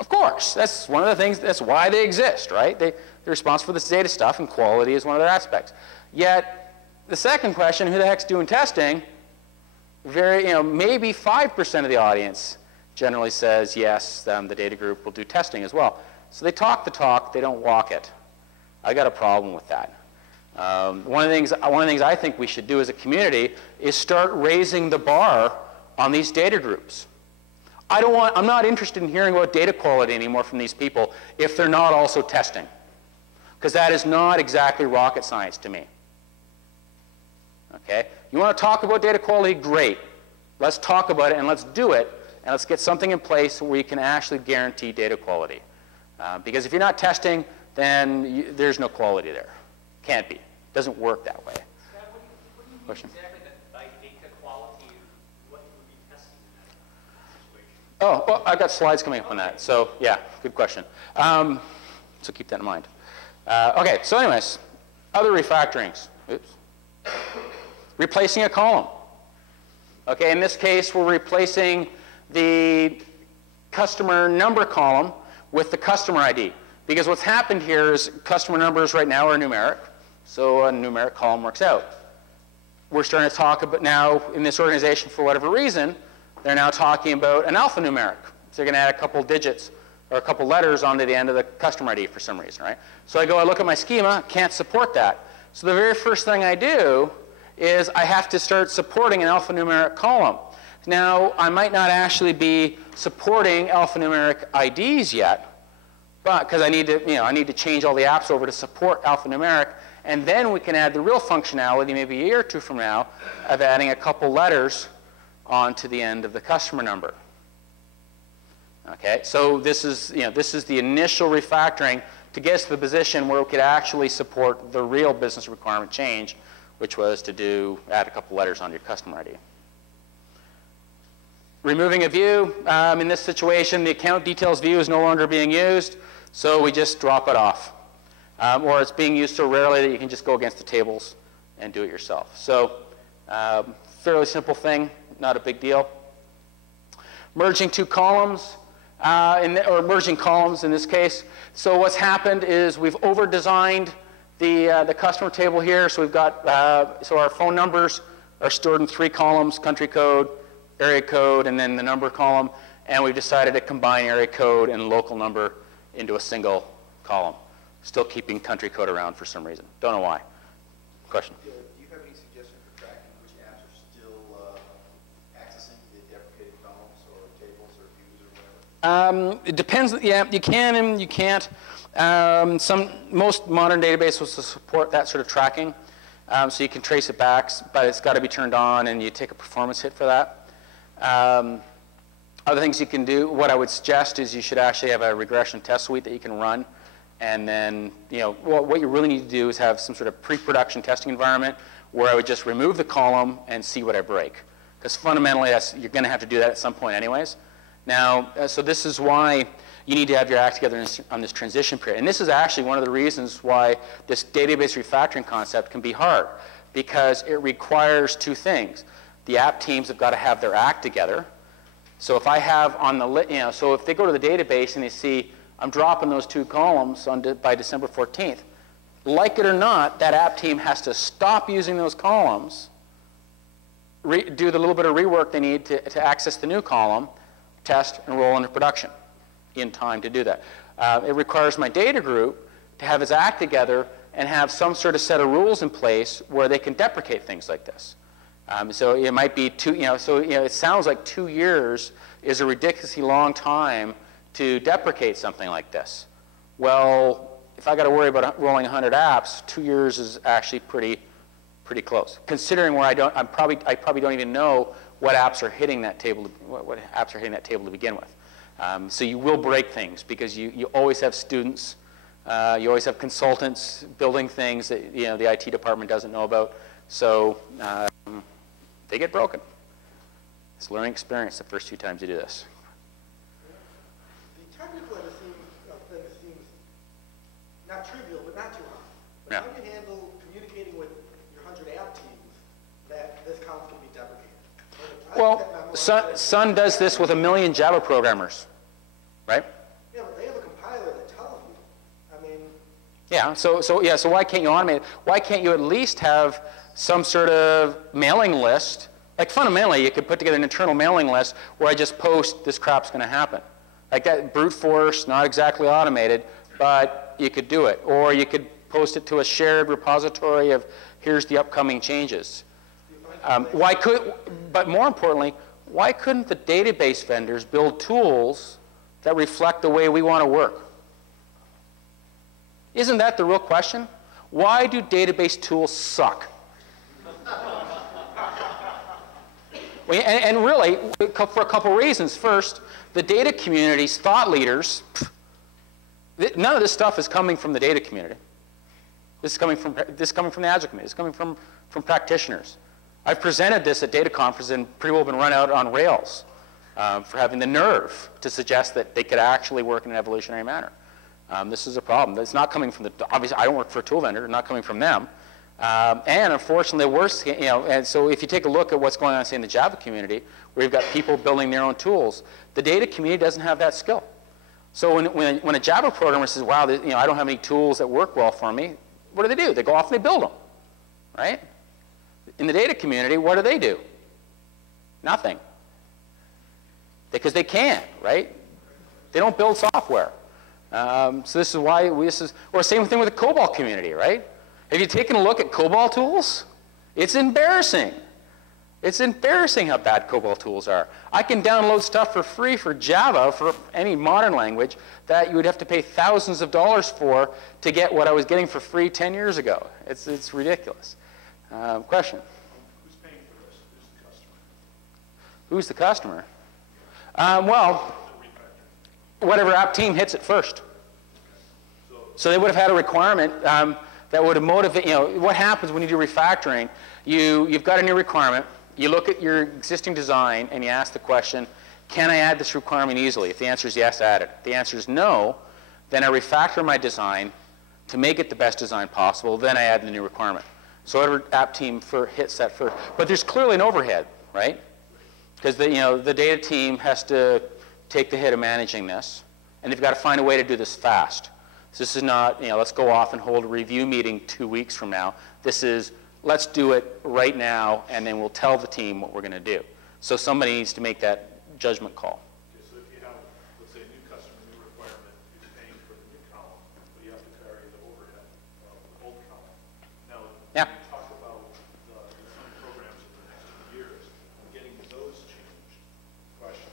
Of course, that's one of the things, that's why they exist, right? They're responsible for this data stuff, and quality is one of their aspects. Yet, the second question, who the heck's doing testing? Maybe 5% of the audience generally says, yes, the data group will do testing as well. So they talk the talk, they don't walk it. I got a problem with that. One of the things I think we should do as a community is start raising the bar on these data groups. I'm not interested in hearing about data quality anymore from these people if they're not also testing, because that is not exactly rocket science to me. Okay? You want to talk about data quality? Great. Let's talk about it and let's do it, and let's get something in place where we can actually guarantee data quality. Because if you're not testing, then there's no quality there. Can't be. Doesn't work that way. Scott, what do you mean exactly by data quality? What you would be testing in that situation? Oh, well, I've got slides coming up on that. So yeah, good question. So keep that in mind. Okay, so anyways, other refactorings. Oops. Replacing a column. Okay, in this case, we're replacing the customer number column with the customer ID. Because what's happened here is customer numbers right now are numeric, so a numeric column works out. We're starting to talk about now in this organization, for whatever reason, they're now talking about an alphanumeric. So they're going to add a couple digits or a couple letters onto the end of the customer ID for some reason, right? So I look at my schema, can't support that. So the very first thing I do is I have to start supporting an alphanumeric column. Now, I might not actually be supporting alphanumeric IDs yet, but because I need to change all the apps over to support alphanumeric, and then we can add the real functionality maybe a year or two from now of adding a couple letters onto the end of the customer number. Okay, so this is the initial refactoring to get us to the position where we could actually support the real business requirement change, which was to add a couple letters onto your customer ID. Removing a view, in this situation, the account details view is no longer being used, so we just drop it off. Or it's being used so rarely that you can just go against the tables and do it yourself. So, fairly simple thing, not a big deal. Merging two columns, or merging columns in this case. So what's happened is we've over-designed the customer table here. So we've got, so our phone numbers are stored in 3 columns: country code, area code, and then the number column. And we've decided to combine area code and local number into a single column, still keeping country code around for some reason. Don't know why. Question? Do you have any suggestion for tracking which apps are still accessing the deprecated columns or tables or views or whatever? It depends. Yeah, you can and you can't. Most modern databases will support that sort of tracking, so you can trace it back, but it's got to be turned on, and you take a performance hit for that. Other things you can do, what I would suggest is you should actually have a regression test suite that you can run, and then what you really need to do is have some sort of pre-production testing environment where I would just remove the column and see what I break, because fundamentally you're going to have to do that at some point anyways. Now, so this is why you need to have your act together on this transition period. And this is actually one of the reasons why this database refactoring concept can be hard, because it requires 2 things. The app teams have got to have their act together. So if I have on the, so if they go to the database and they see I'm dropping those 2 columns by December 14th, like it or not, that app team has to stop using those columns, do the little bit of rework they need to access the new column, test, and roll into production in time to do that. It requires my data group to have its act together and have some sort of set of rules in place where they can deprecate things like this. So it might be it sounds like 2 years is a ridiculously long time to deprecate something like this. Well, if I got to worry about rolling 100 apps, 2 years is actually pretty close. Considering where I probably don't even know what apps are hitting that table. What apps are hitting that table to begin with. So you will break things because you always have students, you always have consultants building things that the IT department doesn't know about. So they get broken. It's a learning experience the first few times you do this. The technical end of things seems not trivial, but not too hard. But Yeah. how do you handle communicating with your 100 app teams that this column can be deprecated? Well, Sun does this with 1 million Java programmers, right? Yeah, but they have a compiler that tells you. I mean, Yeah. So why can't you automate it? Why can't you at least have some sort of mailing list? Like fundamentally, you could put together an internal mailing list where I just post this crap's going to happen. Like that brute force, not exactly automated, but you could do it. Or you could post it to a shared repository of here's the upcoming changes. But more importantly, why couldn't the database vendors build tools that reflect the way we want to work? Isn't that the real question? Why do database tools suck? And really, for a couple reasons. First, the data community's thought leaders, none of this stuff is coming from the data community. This is coming from the Agile community. It's coming from practitioners. I've presented this at data conferences and pretty well been run out on rails for having the nerve to suggest that they could actually work in an evolutionary manner. This is a problem. It's not coming from obviously I don't work for a tool vendor, not coming from them. And unfortunately, worse, and so if you take a look at what's going on, say, in the Java community, where you've got people building their own tools, the data community doesn't have that skill. So when a Java programmer says, wow, I don't have any tools that work well for me, what do? They go off and they build them, right? In the data community, what do? Nothing. Because they can't, right? They don't build software. So this is why or same thing with the COBOL community, right? Have you taken a look at COBOL tools? It's embarrassing. It's embarrassing how bad COBOL tools are. I can download stuff for free for Java, for any modern language, that you would have to pay thousands of dollars for to get what I was getting for free 10 years ago. It's ridiculous. Question? Who's paying for this? Who's the customer? Who's the customer? Well, whatever app team hits it first. So they would have had a requirement that would have motivated, what happens when you do refactoring? You've got a new requirement. You look at your existing design and you ask the question, can I add this requirement easily? If the answer is yes, add it. If the answer is no, then I refactor my design to make it the best design possible. Then I add the new requirement. So whatever app team hits that first. But there's clearly an overhead, right? Because the data team has to take the hit of managing this, and they've got to find a way to do this fast. So this is not, let's go off and hold a review meeting 2 weeks from now. This is, let's do it right now, and then we'll tell the team what we're going to do. So somebody needs to make that judgment call. Okay, so if you have, let's say, a new customer, new requirement, who's paying for the new column, but you have to carry the overhead of the old column. Now, Yeah. you talk about the some programs in the next 2 years, getting those changed. Question.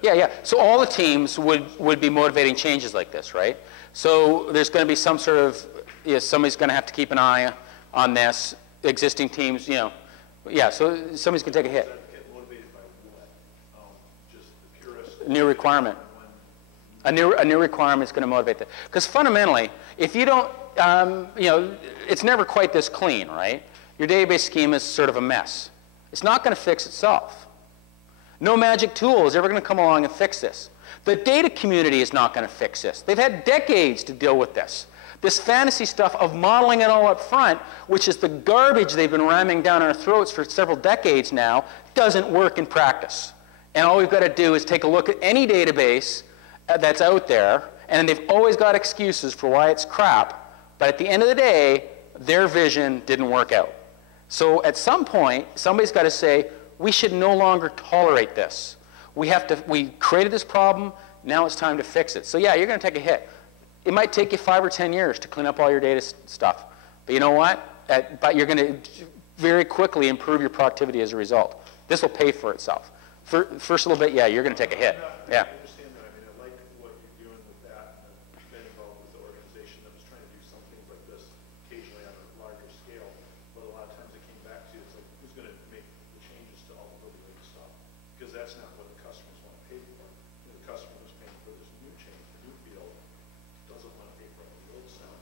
Yeah. So all the teams would be motivating changes like this, right? So there's going to be some sort of, somebody's going to have to keep an eye on this. Existing teams, yeah, so somebody's going to take a hit. Does that get motivated by what? Just the purest? A new requirement. A new requirement is going to motivate that. Because fundamentally, if you don't, it's never quite this clean, right? Your database schema is sort of a mess. It's not going to fix itself. No magic tool is ever going to come along and fix this. The data community is not going to fix this. They've had decades to deal with this. This fantasy stuff of modeling it all up front, which is the garbage they've been ramming down our throats for several decades now, doesn't work in practice. And all we've got to do is take a look at any database that's out there, and they've always got excuses for why it's crap, but at the end of the day, their vision didn't work out. So at some point, somebody's got to say, we should no longer tolerate this. We created this problem, now it's time to fix it. So yeah, you're going to take a hit. It might take you 5 or 10 years to clean up all your data stuff. But you know what? But you're going to very quickly improve your productivity as a result. This will pay for itself. First little bit, yeah, you're going to take a hit. Yeah. I understand that. I mean, I like what you're doing with that and been involved with the organization that was trying to do some things like this occasionally on a larger scale. But a lot of times it came back to, it's like, who's going to make the changes to all the really big stuff? Because that's not what the customers want to pay for. The customer who's paying for this new change, the new field, doesn't want to pay for all the old stuff.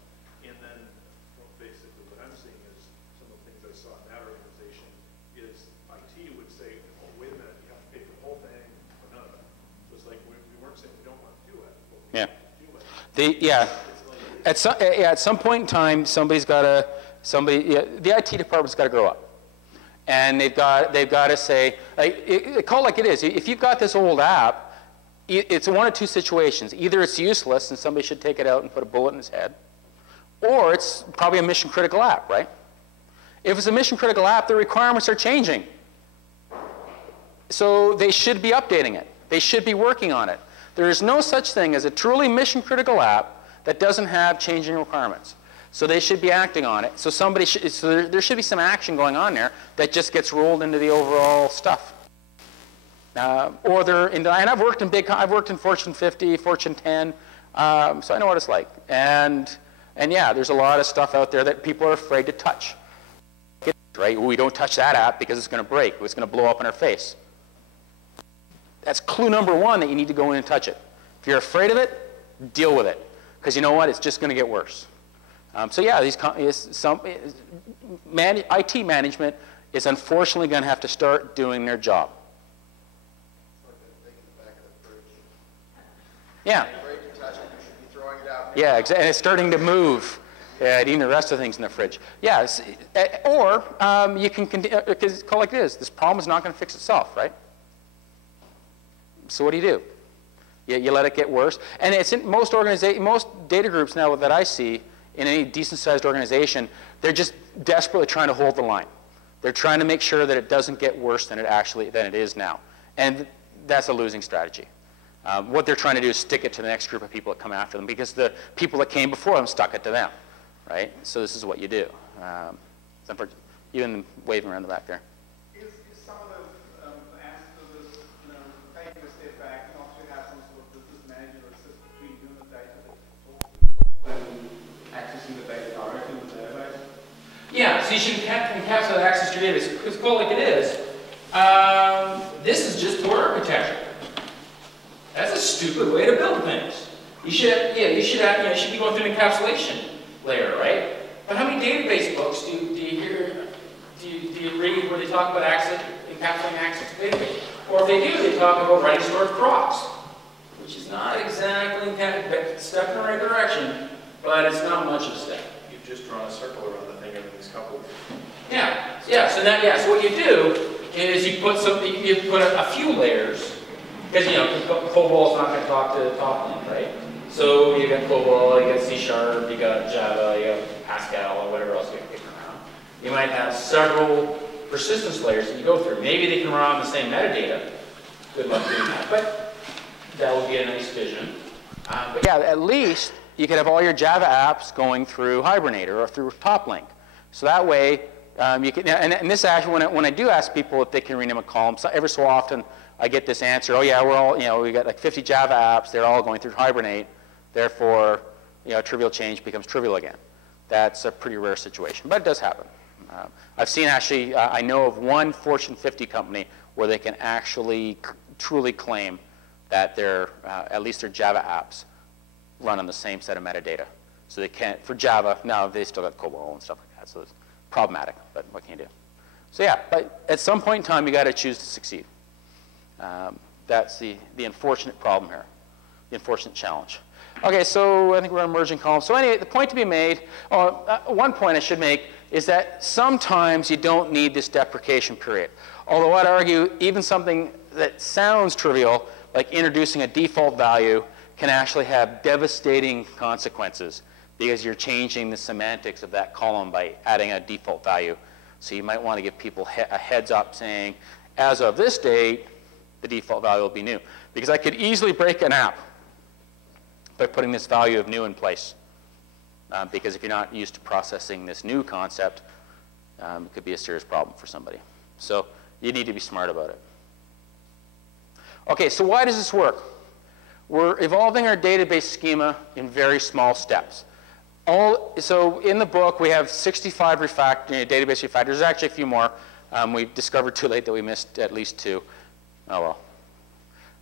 And then basically what I'm seeing is some of the things I saw in that organization is IT would say, oh, wait a minute, you have to pay for the whole thing or none of it. So it's like we weren't saying we don't want to do it, but we have to do it. At some point in time, the IT department's got to grow up. And they've got to say, call it like it is. If you've got this old app, it's one of two situations. Either it's useless and somebody should take it out and put a bullet in his head, or it's probably a mission critical app, right? If it's a mission critical app, the requirements are changing. So they should be updating it. They should be working on it. There is no such thing as a truly mission critical app that doesn't have changing requirements. So they should be acting on it. So there should be some action going on there that just gets rolled into the overall stuff. And I've worked in Fortune 50, Fortune 10, so I know what it's like. And yeah, there's a lot of stuff out there that people are afraid to touch. Right? We don't touch that app because it's going to break. It's going to blow up in our face. That's clue number one, that you need to go in and touch it. If you're afraid of it, deal with it. Because you know what? It's just going to get worse. So yeah, IT management is unfortunately going to have to start doing their job. Yeah. Yeah, exactly. And it's starting to move. Yeah, eating the rest of the things in the fridge. Yeah, or you can continue, because call it like this. This problem is not going to fix itself, right? So what do? You let it get worse. And it's in most data groups now that I see in any decent-sized organization, they're just desperately trying to hold the line. They're trying to make sure that it doesn't get worse than it is now. And that's a losing strategy. What they're trying to do is stick it to the next group of people that come after them, because the people that came before them stuck it to them, right? So this is what you do. Even waving around the back there. Is some of the answers to this, taking a step back, not to have some sort of business manager or assist between you and the data that talks to the and accessing the data directly with the database? Yeah, so you should encapsulate access to your database. It's called like it is. This is just Tor architecture. That's a stupid way to build things. You should be going through an encapsulation layer, right? But how many database books do you read where they talk about encapsulating access to database? Or if they do, they talk about writing stored procs, which is not exactly a step in the right direction, but it's not much of a step. You've just drawn a circle around the thing, everything's coupled. Yeah. So what you do is you put a few layers, because COBOL's not going to talk to TopLink, right? So you got COBOL, you got C#, you got Java, you got Pascal, or whatever else you can pick around. You might have several persistence layers that you go through. Maybe they can run on the same metadata. Good luck doing that, but that would be a nice vision. But yeah, at least you could have all your Java apps going through Hibernate or through TopLink. So that way, you can, and this actually, when I do ask people if they can rename a column, so every so often I get this answer, oh yeah, we're all, we got like 50 Java apps, they're all going through Hibernate, therefore, trivial change becomes trivial again. That's a pretty rare situation, but it does happen. I've seen actually, I know of one Fortune 50 company where they can actually truly claim that at least their Java apps run on the same set of metadata. So they can't, for Java, now they still got COBOL and stuff like that, so it's problematic, but what can you do? So yeah, but at some point in time, you got to choose to succeed. That's the unfortunate problem here, the unfortunate challenge. Okay, so I think we're on merging columns. So anyway, the point to be made, one point I should make, is that sometimes you don't need this deprecation period. Although I'd argue even something that sounds trivial, like introducing a default value, can actually have devastating consequences because you're changing the semantics of that column by adding a default value. So you might want to give people a heads up saying, as of this date, the default value will be new. Because I could easily break an app by putting this value of new in place. Because if you're not used to processing this new concept, it could be a serious problem for somebody. So you need to be smart about it. Okay, so why does this work? We're evolving our database schema in very small steps. So in the book, we have 65 database refactors. There's actually a few more. We discovered too late that we missed at least 2. Oh well,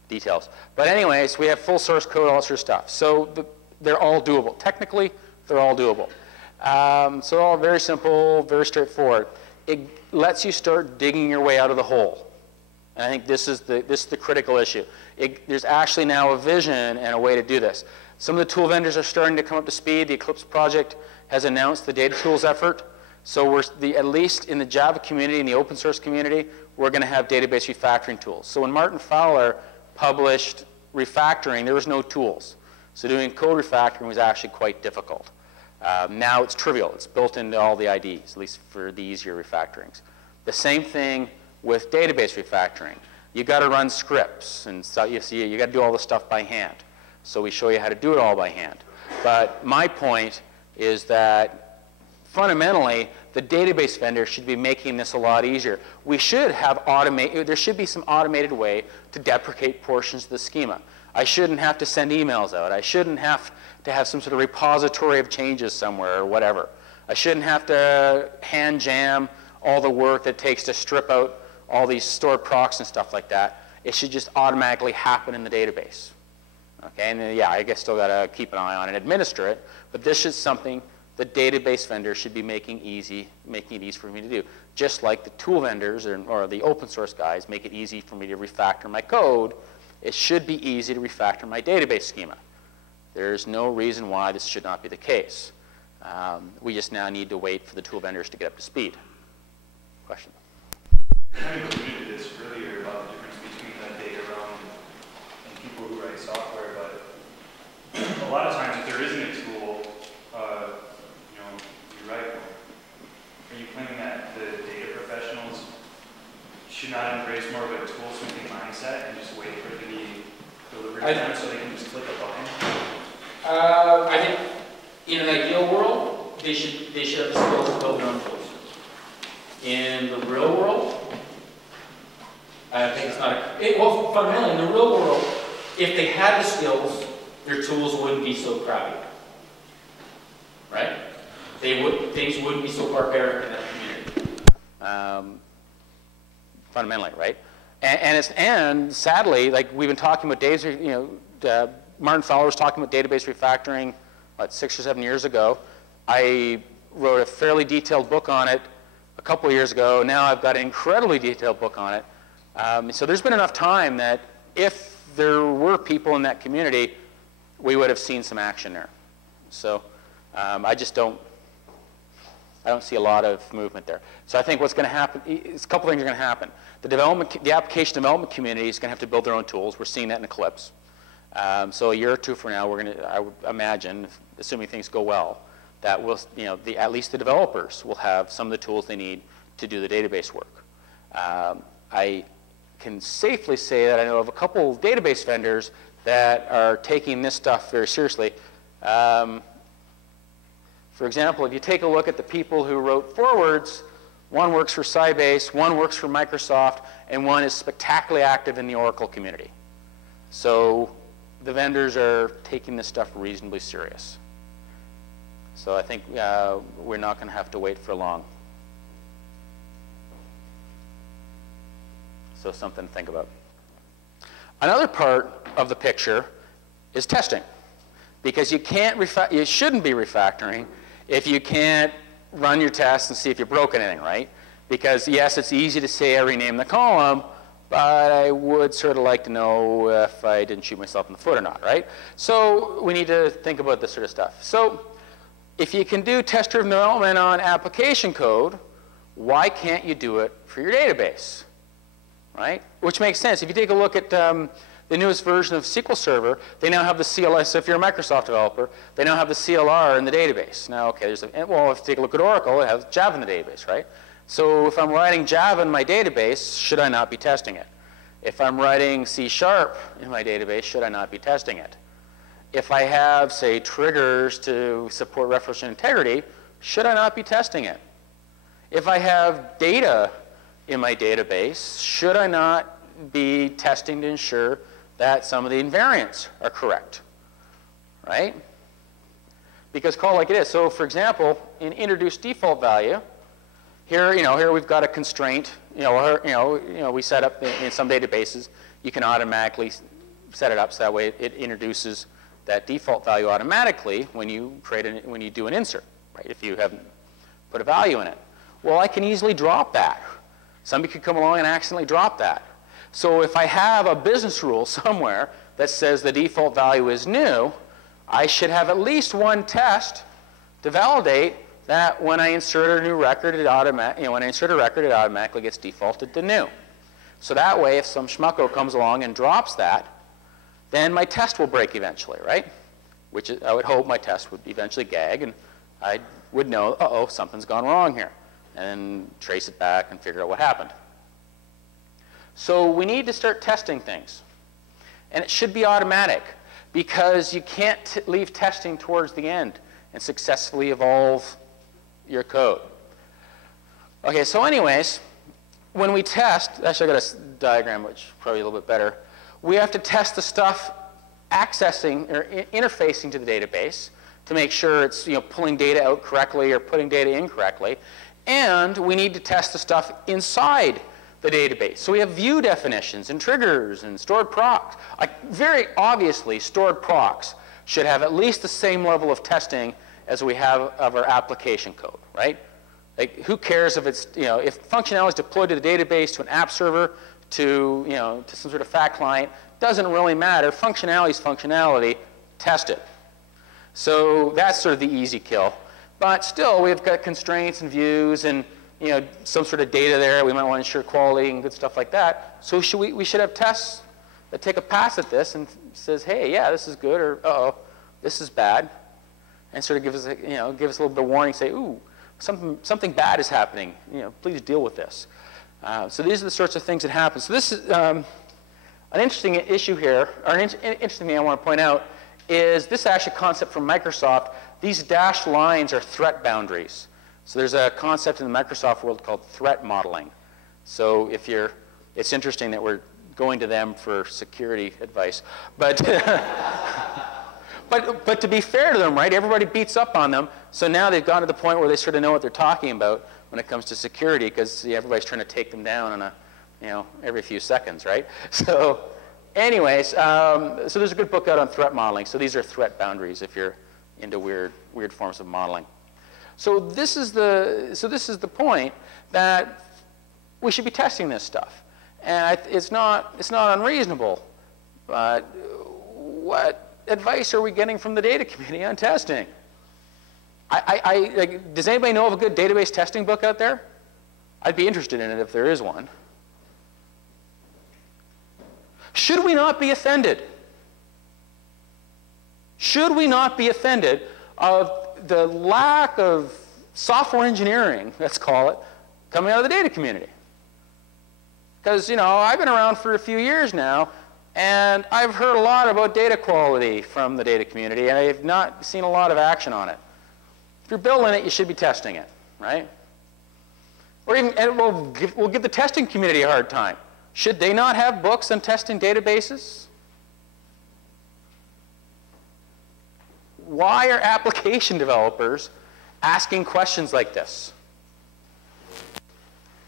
details. But anyways, we have full source code, all sorts of stuff. So they're all doable. Technically, they're all doable. So all very simple, very straightforward. It lets you start digging your way out of the hole. And I think this is the critical issue. There's actually now a vision and a way to do this. Some of the tool vendors are starting to come up to speed. The Eclipse project has announced the data tools effort. So at least in the Java community, in the open source community, we're going to have database refactoring tools. So when Martin Fowler published refactoring, there was no tools. So doing code refactoring was actually quite difficult. Now it's trivial. It's built into all the IDs, at least for the easier refactorings. The same thing with database refactoring. You got to run scripts, and so you got to do all this stuff by hand. So we show you how to do it all by hand. But my point is that fundamentally, the database vendor should be making this a lot easier. We should have there should be some automated way to deprecate portions of the schema. I shouldn't have to send emails out. I shouldn't have to have some sort of repository of changes somewhere or whatever. I shouldn't have to hand jam all the work that it takes to strip out all these stored procs and stuff like that. It should just automatically happen in the database. Okay, and then, yeah, I guess still got to keep an eye on and administer it, but this is something the database vendor should be making it easy for me to do. Just like the tool vendors or the open source guys make it easy for me to refactor my code, it should be easy to refactor my database schema. There's no reason why this should not be the case. We just now need to wait for the tool vendors to get up to speed. Question? You kind of alluded to this earlier about the difference between the data realm and people who write software I- so they can just click a button. I think in an ideal world, they should have the skills to build their own tools. In the real world, I think it's not well, fundamentally, in the real world, if they had the skills, their tools wouldn't be so crappy. Right? Things wouldn't be so barbaric in that community. Fundamentally, right? And sadly, like we've been talking about days, Martin Fowler was talking about database refactoring, what, 6 or 7 years ago. I wrote a fairly detailed book on it a couple of years ago. Now I've got an incredibly detailed book on it. So there's been enough time that if there were people in that community, we would have seen some action there. So I don't see a lot of movement there. So I think what's going to happen is a couple things are going to happen. The application development community is going to have to build their own tools. We're seeing that in Eclipse. So a year or two from now, I would imagine, assuming things go well, that we'll, at least the developers will have some of the tools they need to do the database work. I can safely say that I know of a couple database vendors that are taking this stuff very seriously. For example, if you take a look at the people who wrote forwards, one works for Sybase, one works for Microsoft, and one is spectacularly active in the Oracle community. So the vendors are taking this stuff reasonably serious. So I think we're not going to have to wait for long. So something to think about. Another part of the picture is testing, because you shouldn't be refactoring if you can't run your tests and see if you broke anything, right? Because yes, it's easy to say I rename the column, but I would sort of like to know if I didn't shoot myself in the foot or not, right? So we need to think about this sort of stuff. So if you can do test-driven development on application code, why can't you do it for your database, right? Which makes sense. If you take a look at the newest version of SQL Server, they now have the CLR. So if you're a Microsoft developer, they now have the CLR in the database. Now, okay, well, if you take a look at Oracle, it has Java in the database, right? So if I'm writing Java in my database, should I not be testing it? If I'm writing C# in my database, should I not be testing it? If I have, say, triggers to support reference integrity, should I not be testing it? If I have data in my database, should I not be testing to ensure that some of the invariants are correct, right? Because call like it is. So for example, in introduce default value, here we've got a constraint. We set up in some databases, you can automatically set it up so that way it introduces that default value automatically when you do an insert, right? If you haven't put a value in it. Well, I can easily drop that. Somebody could come along and accidentally drop that. So if I have a business rule somewhere that says the default value is new, I should have at least one test to validate that when I insert a new record, when I insert a record, it automatically gets defaulted to new. So that way, if some schmucko comes along and drops that, then my test will break eventually, right? Which I would hope my test would eventually gag, and I would know, uh-oh, something's gone wrong here, and trace it back and figure out what happened. So we need to start testing things. And it should be automatic, because you can't leave testing towards the end and successfully evolve your code. Okay, so anyways, when we test, actually I got a diagram which is probably a little bit better. We have to test the stuff accessing or interfacing to the database to make sure it's pulling data out correctly or putting data in correctly. And we need to test the stuff inside the database. So we have view definitions and triggers and stored procs. Very obviously, stored procs should have at least the same level of testing as we have of our application code, right? Like, who cares if it's, if functionality is deployed to the database, to an app server, to, to some sort of fact client, doesn't really matter. Functionality is functionality. Test it. So that's sort of the easy kill. But still, we've got constraints and views and some sort of data there. We might want to ensure quality and good stuff like that. So we should have tests that take a pass at this and says, hey, yeah, this is good, or uh-oh, this is bad, and sort of give us a little bit of warning, say, ooh, something bad is happening. Please deal with this. So these are the sorts of things that happen. So this is An interesting issue here, or an interesting thing I want to point out, is this actually concept from Microsoft. These dashed lines are threat boundaries. So there's a concept in the Microsoft world called threat modeling. So if you're, it's interesting that we're going to them for security advice. But, but to be fair to them, right, everybody beats up on them. So now they've gotten to the point where they sort of know what they're talking about when it comes to security, because everybody's trying to take them down on a, every few seconds, right? So anyways, so there's a good book out on threat modeling. So these are threat boundaries if you're into weird forms of modeling. So this is the point that we should be testing this stuff. And it's not unreasonable. But what advice are we getting from the data community on testing? Like, does anybody know of a good database testing book out there? I'd be interested in it if there is one. Should we not be offended? Should we not be offended of the lack of software engineering, let's call it, coming out of the data community? Because, I've been around for a few years now, and I've heard a lot about data quality from the data community, and I've not seen a lot of action on it. If you're building it, you should be testing it, right? Or even, and we'll give the testing community a hard time. Should they not have books on testing databases? Why are application developers asking questions like this?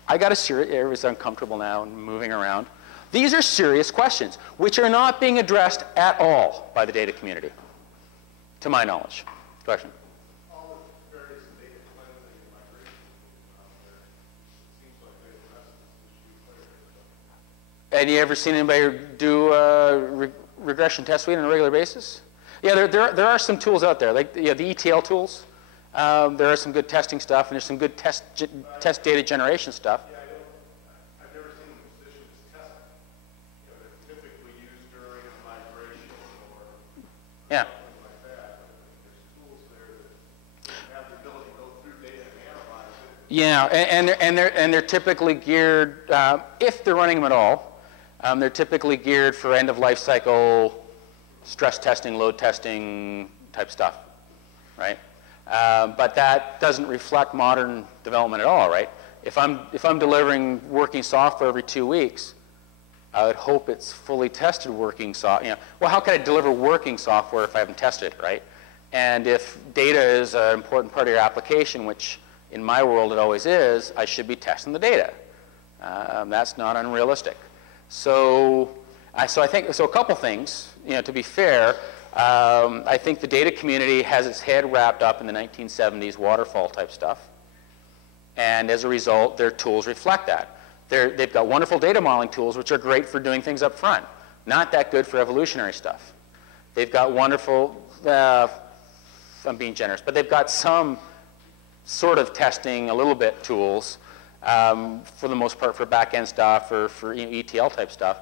I got a serious, everybody's uncomfortable now and moving around. These are serious questions, which are not being addressed at all by the data community, to my knowledge. Question? All the various data cleansing and migration out there, it seems like they address this issue clearly. And you ever seen anybody do regression test suite on a regular basis? Yeah, there are some tools out there, like the ETL tools. There are some good testing stuff, and there's some good test data generation stuff. Yeah, I've never seen physicians test them. They're typically used during a migration or Yeah. something like that. There's tools there that have the ability to go through data and analyze it. Yeah, and they're typically geared, if they're running them at all, they're typically geared for end of life cycle, stress testing, load testing type stuff, right? But that doesn't reflect modern development at all, right? If I'm delivering working software every 2 weeks, I would hope it's fully tested working software. Well, how can I deliver working software if I haven't tested it, right? And if data is an important part of your application, which in my world it always is, I should be testing the data. That's not unrealistic. So I think a couple things. To be fair, I think the data community has its head wrapped up in the 1970s waterfall type stuff. And as a result, their tools reflect that. They've got wonderful data modeling tools, which are great for doing things up front. Not that good for evolutionary stuff. They've got wonderful, I'm being generous, but they've got some sort of testing, a little bit tools, for the most part for back-end stuff or for ETL type stuff.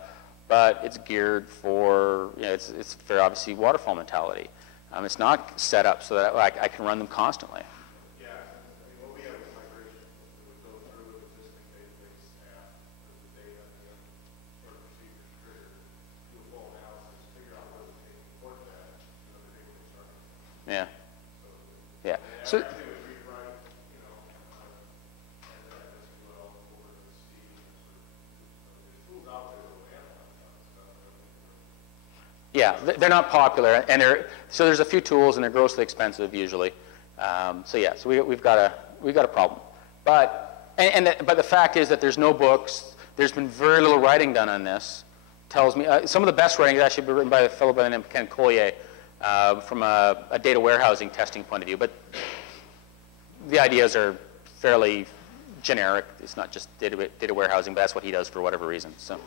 But it's geared for, it's very obviously waterfall mentality. It's not set up so that I can run them constantly. Yeah, what we have with migration, we would go through an existing database staff, the data, and sort of procedures triggered, do a full analysis, figure out whether they can import that to another database structure. Yeah. Yeah. So, So. would rewrite, and that as well for the C. There's tools out there that will analyze that stuff. Yeah, they're not popular, and so there's a few tools, and they're grossly expensive usually. So yeah, so we've got a problem. But the fact is that there's no books. There's been very little writing done on this. Tells me some of the best writing has actually been written by a fellow by the name of Ken Collier from a data warehousing testing point of view. But the ideas are fairly generic. It's not just data warehousing, but that's what he does for whatever reason. So.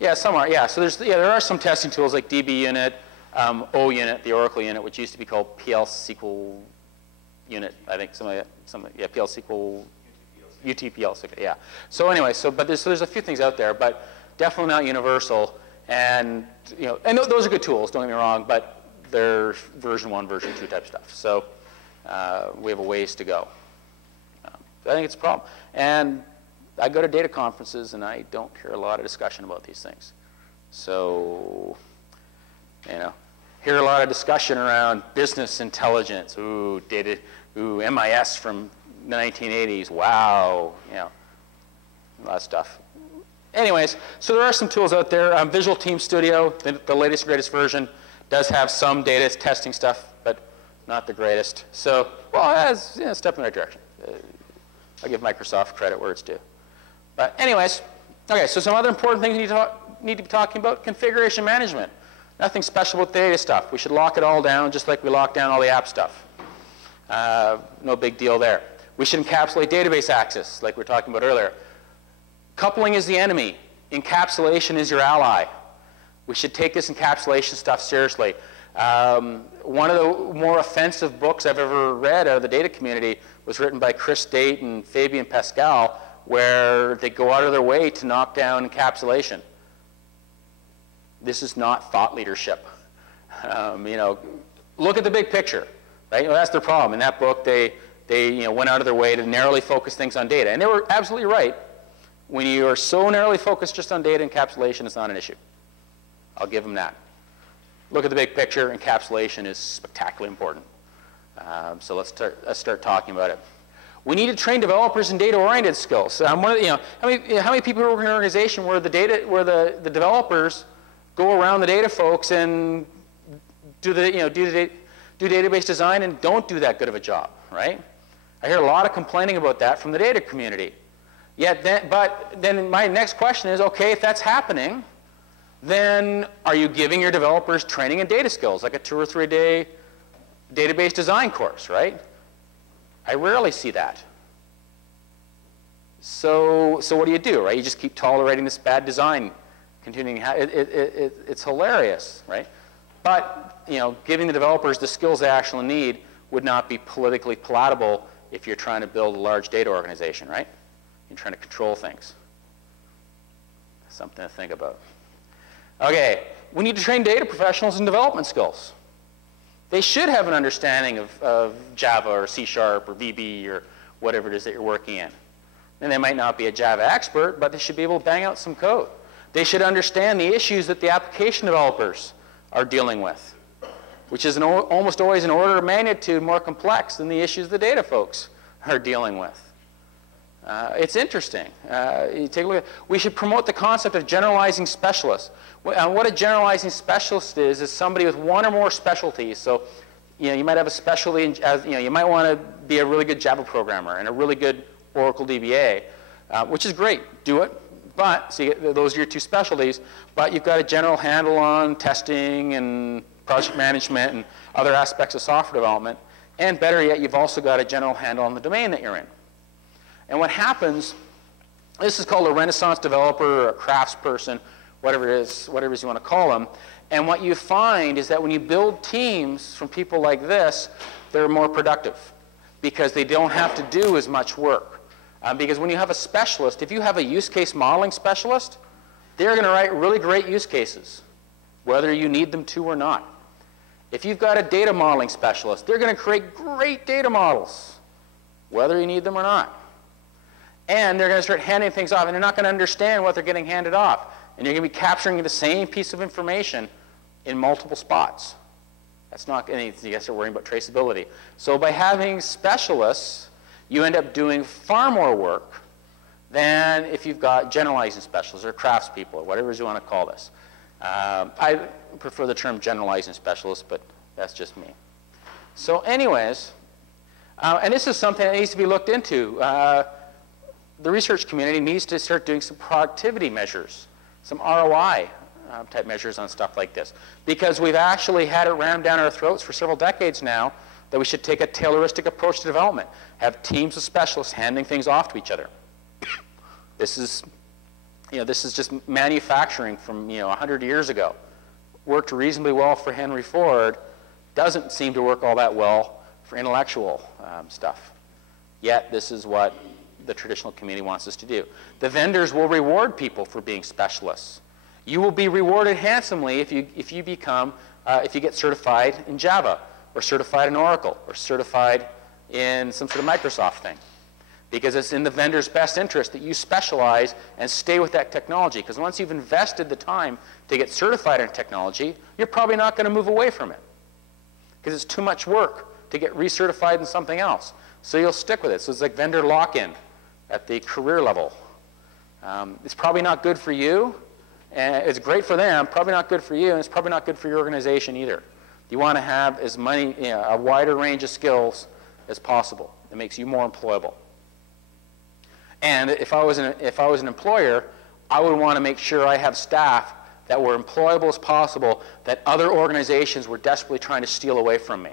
Yeah, some are. Yeah, so there are some testing tools like DB-Unit, O-Unit, the Oracle unit, which used to be called PL SQL Unit. I think PL SQL, UTPL. Yeah. So anyway, but there's a few things out there, but definitely not universal. And and those are good tools. Don't get me wrong, but they're version 1, version 2 type stuff. So we have a ways to go. I think it's a problem. And I go to data conferences and I don't hear a lot of discussion about these things. So, you know, hear a lot of discussion around business intelligence. Ooh, data, ooh, MIS from the 1980s. Wow, you know, a lot of stuff. Anyways, so there are some tools out there. Visual Team Studio, the latest and greatest version, does have some data testing stuff, but not the greatest. So, well, it's a step in the right direction. I'll give Microsoft credit where it's due. But anyways, okay, so some other important things you need to be talking about: configuration management. Nothing special with data stuff. We should lock it all down just like we lock down all the app stuff. No big deal there. We should encapsulate database access, like we were talking about earlier. Coupling is the enemy. Encapsulation is your ally. We should take this encapsulation stuff seriously. One of the more offensive books I've ever read out of the data community was written by Chris Date and Fabien Pascal, where they go out of their way to knock down encapsulation. This is not thought leadership. You know, look at the big picture, right? Well, that's their problem. In that book, they went out of their way to narrowly focus things on data. And they were absolutely right. When you are so narrowly focused just on data, encapsulation is not an issue. I'll give them that. Look at the big picture. Encapsulation is spectacularly important. So let's start talking about it. We need to train developers in data-oriented skills. How many people work in an organization where the developers go around the data folks and do database design and don't do that good of a job, right? I hear a lot of complaining about that from the data community. But then my next question is, okay, if that's happening, then are you giving your developers training in data skills, like a 2 or 3 day database design course, right? I rarely see that. So what do, right? You just keep tolerating this bad design, continuing. It's hilarious, right? But giving the developers the skills they actually need would not be politically palatable if you're trying to build a large data organization, right? You're trying to control things. Something to think about. Okay, we need to train data professionals in development skills. They should have an understanding of Java or C# or VB or whatever it is that you're working in. And they might not be a Java expert, but they should be able to bang out some code. They should understand the issues that the application developers are dealing with, which is almost always an order of magnitude more complex than the issues the data folks are dealing with. It's interesting. You take a look we should promote the concept of generalizing specialists. What a generalizing specialist is somebody with one or more specialties. So, you might have a specialty in, you might want to be a really good Java programmer and a really good Oracle DBA, which is great. Do it. But, so those are your two specialties. But you've got a general handle on testing and project management and other aspects of software development. And better yet, you've also got a general handle on the domain that you're in. And what happens, this is called a Renaissance developer or a craftsperson, whatever it is you want to call them. And what you find is that when you build teams from people like this, they're more productive because they don't have to do as much work. Because when you have a specialist, if you have a use case modeling specialist, they're going to write really great use cases, whether you need them to or not. If you've got a data modeling specialist, they're going to create great data models, whether you need them or not. And they're going to start handing things off, and they're not going to understand what they're getting handed off. And you're going to be capturing the same piece of information in multiple spots. That's not anything. You guys are worrying about traceability. So by having specialists, you end up doing far more work than if you've got generalizing specialists or craftspeople or whatever you want to call this. I prefer the term generalizing specialist, but that's just me. So anyways, and this is something that needs to be looked into. The research community needs to start doing some productivity measures, some ROI type measures on stuff like this. Because we've actually had it rammed down our throats for several decades now that we should take a Tayloristic approach to development, have teams of specialists handing things off to each other. This is just manufacturing from 100 years ago. Worked reasonably well for Henry Ford, doesn't seem to work all that well for intellectual stuff. Yet this is what the traditional community wants us to do. The vendors will reward people for being specialists. You will be rewarded handsomely if you get certified in Java, or certified in Oracle, or certified in some sort of Microsoft thing. because it's in the vendor's best interest that you specialize and stay with that technology. Because once you've invested the time to get certified in technology, you're probably not going to move away from it, because it's too much work to get recertified in something else. So you'll stick with it. So it's like vendor lock-in at the career level. It's probably not good for you, and it's great for them, probably not good for you, and it's probably not good for your organization either. You want to have as many, a wider range of skills as possible. It makes you more employable. And if I was an employer, I would want to make sure I have staff that were employable as possible, that other organizations were desperately trying to steal away from me.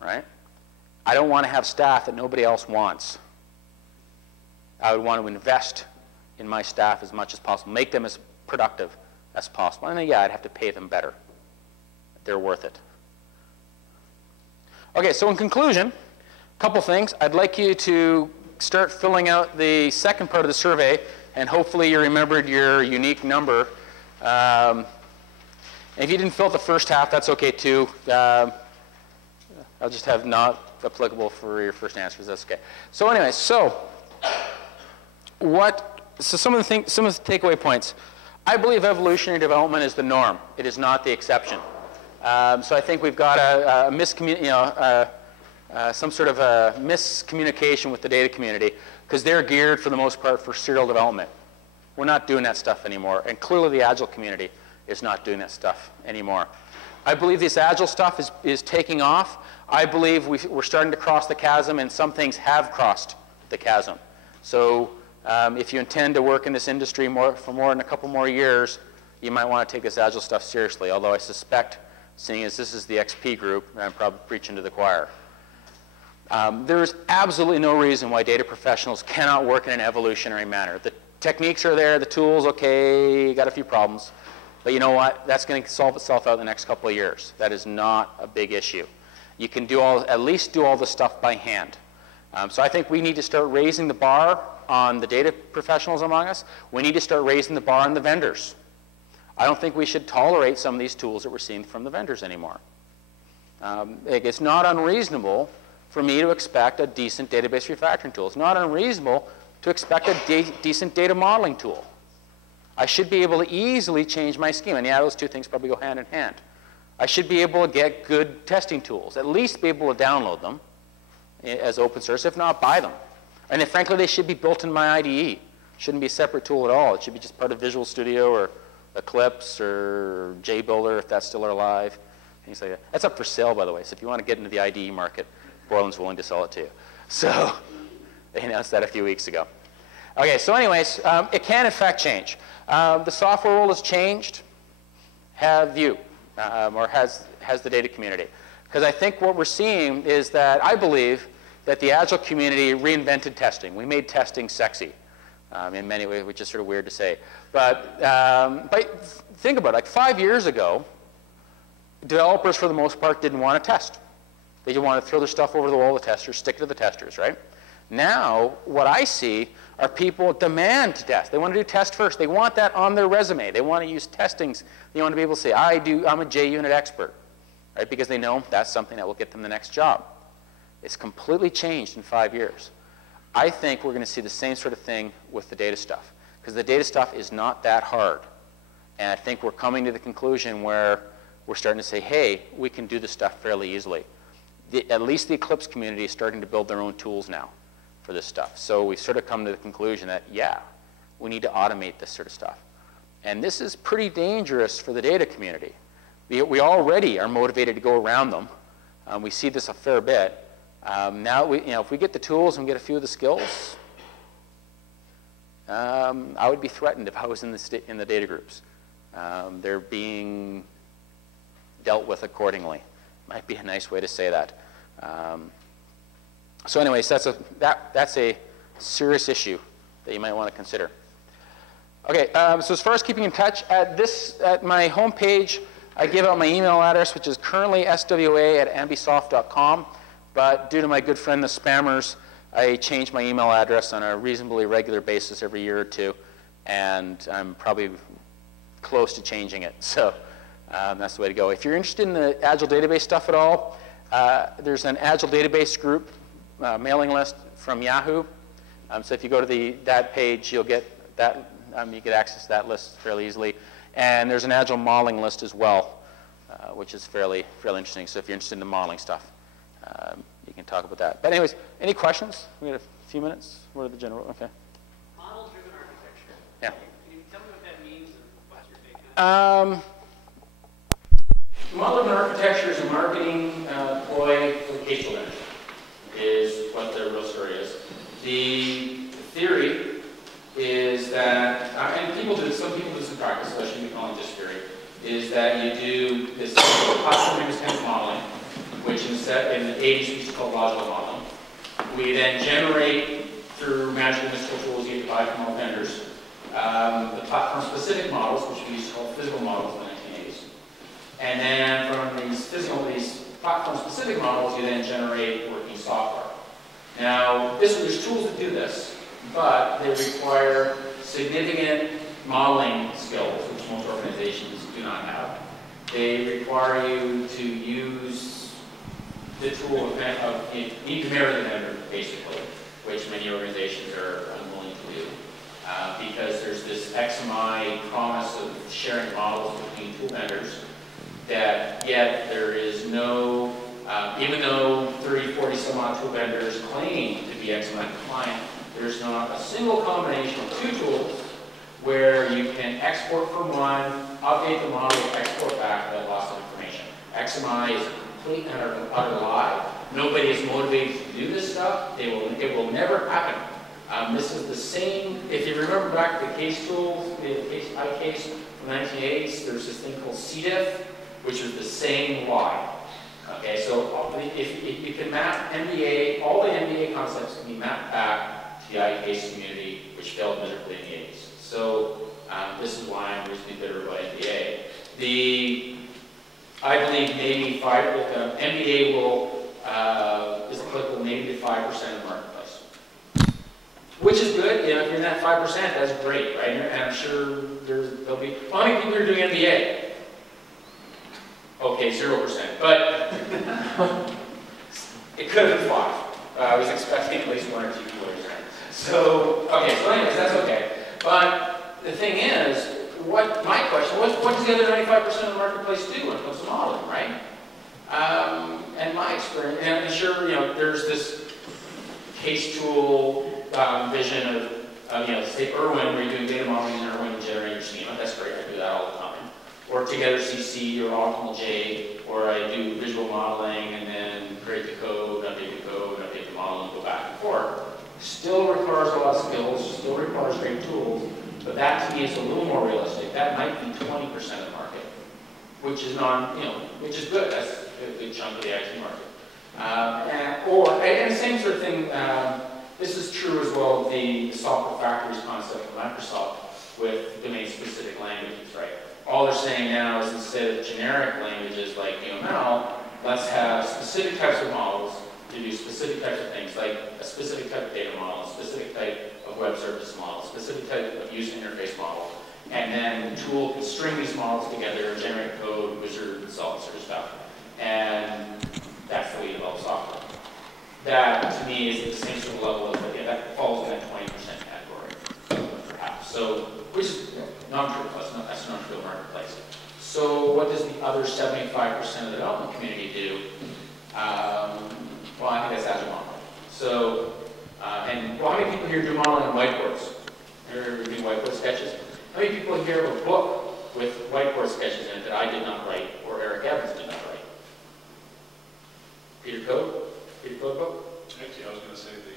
Right? I don't want to have staff that nobody else wants. I would want to invest in my staff as much as possible, make them as productive as possible. And then, yeah, I'd have to pay them better. They're worth it. Okay, so in conclusion, a couple things. I'd like you to start filling out the second part of the survey, and hopefully you remembered your unique number. If you didn't fill out the first half, that's okay too. I'll just have not applicable for your first answers. That's okay. So anyway, some of the takeaway points. I believe evolutionary development is the norm. It is not the exception. So I think we've got some sort of a miscommunication with the data community, because they're geared for the most part for serial development. We're not doing that stuff anymore, and clearly the Agile community is not doing that stuff anymore. I believe this Agile stuff is taking off. I believe we're starting to cross the chasm, and some things have crossed the chasm. So if you intend to work in this industry for more than a couple more years, you might want to take this Agile stuff seriously, although I suspect, seeing as this is the XP group, I'm probably preaching to the choir. There is absolutely no reason why data professionals cannot work in an evolutionary manner. The techniques are there, the tools, okay, got a few problems. But you know what? That's going to solve itself out in the next couple of years. That is not a big issue. You can at least do all the stuff by hand. So I think we need to start raising the bar on the data professionals among us. We need to start raising the bar on the vendors. I don't think we should tolerate some of these tools that we're seeing from the vendors anymore. It's not unreasonable for me to expect a decent database refactoring tool. It's not unreasonable to expect a decent data modeling tool. I should be able to easily change my schema. And yeah, those two things probably go hand in hand. I should be able to get good testing tools, at least be able to download them as open source, if not buy them. And if, frankly, they should be built in my IDE. Shouldn't be a separate tool at all. It should be just part of Visual Studio or Eclipse or JBuilder, if that's still alive. Things like that. That's up for sale, by the way. So if you want to get into the IDE market, Borland's willing to sell it to you. So they announced that a few weeks ago. Okay, so anyways, it can affect change. The software world has changed. Have you? Or has the data community? Because I think what we're seeing is that I believe that the Agile community reinvented testing. We made testing sexy in many ways, which is sort of weird to say. But think about it. Like 5 years ago, developers, for the most part, didn't want to test. They just want to throw their stuff over the wall of the testers, stick to the testers, right? Now, what I see are people demand to test. They want to do test first. They want that on their resume. They want to use testings. They want to be able to say, I'm a JUnit expert, right? Because they know that's something that will get them the next job. It's completely changed in 5 years. I think we're going to see the same sort of thing with the data stuff, because the data stuff is not that hard. And I think we're coming to the conclusion where we're starting to say, hey, we can do this stuff fairly easily. At least the Eclipse community is starting to build their own tools now for this stuff. So we've sort of come to the conclusion that, yeah, we need to automate this sort of stuff. And this is pretty dangerous for the data community. We already are motivated to go around them. We see this a fair bit. Now, if we get the tools and get a few of the skills, I would be threatened if I was in the data groups. They're being dealt with accordingly. Might be a nice way to say that. So anyways, that's a serious issue that you might want to consider. Okay, so as far as keeping in touch, at my homepage, I give out my email address, which is currently swa@ambisoft.com. But due to my good friend, the spammers, I change my email address on a reasonably regular basis every year or two. And I'm probably close to changing it. So that's the way to go. If you're interested in the Agile database stuff at all, there's an Agile database group mailing list from Yahoo. So if you go to that page, you'll get that, you get access to that list fairly easily. And there's an Agile modeling list as well, which is fairly interesting. So if you're interested in the modeling stuff, you can talk about that. But anyways, any questions? We got a few minutes. What are the general? Okay. Model-driven architecture. Yeah. Can you tell me what that means and what's your take on it? Model-driven architecture is a marketing ploy for case builders, is what the real story is. The theory is that, and some people do this in practice, so I shouldn't be calling it just theory, is that you do this platform independent modeling, which in the 80s we used to call logical modeling. We then generate, through magical mystical tools you buy from all vendors, the platform-specific models, which we used to call physical models in the 1980s. And then from these platform-specific models, you then generate working software. Now, there's tools that do this, but they require significant modeling skills, which most organizations do not have. They require you to use the tool of you need to marry the vendor, basically, which many organizations are unwilling to do, because there's this XMI promise of sharing models between tool vendors, that yet there is no, even though 30, 40 some odd tool vendors claim to be XMI compliant, there's not a single combination of two tools where you can export from one, update the model, export back without loss of information. XMI is a complete and utter lie. Nobody is motivated to do this stuff. It will never happen. This is the same, if you remember back to the case tools, the iCase from the 1980s, there's this thing called CDIF, which was the same lie. Okay, so if you can map MBA, all the MBA concepts can be mapped back to the iCase community, which failed miserably in the 80s. So this is why I'm reasonably bitter about MBA. I believe maybe MBA is applicable maybe to 5% of the marketplace, which is good. You know, if you're in that 5%, that's great, right? And I'm sure there'll be. How many people are doing MBA? Okay, 0%, but it could have been 5. I was expecting at least 1 or 2 people. So, okay, so anyways, that's okay. But the thing is, my question, what does the other 95% of the marketplace do when it comes to modeling, right? And my experience, and I'm sure, there's this case tool vision of, say Irwin, where you're doing data modeling in Irwin and generating your schema. That's great, I do that all the time. Or Together CC or Optimal J, or I do visual modeling and then create the code, update the model, and go back and forth. Still requires a lot of skills, still requires great tools, but that to me is a little more realistic. That might be 20% of the market, which is which is good. That's a good chunk of the IT market. And the same sort of thing. This is true as well of the software factories concept from Microsoft with domain-specific languages, right? All they're saying now is instead of generic languages like UML, let's have specific types of models to do specific types of things, like a specific type of data model, a specific type of web service model, a specific type of user interface model, and then the tool can string these models together, generate code, wizard, and all that sort of stuff. And that's the way you develop software. That, to me, is at the same sort of level of, that falls in that 20% category, perhaps. So, which is non-true, that's not true marketplace. So what does the other 75% of the development community do? Well, I think that's Agile modeling. So, how many people here do modeling on whiteboards? Ever do whiteboard sketches? How many people here have a book with whiteboard sketches in it that I did not write or Eric Evans did not write? Peter Code? Peter Code book? Actually, I was going to say the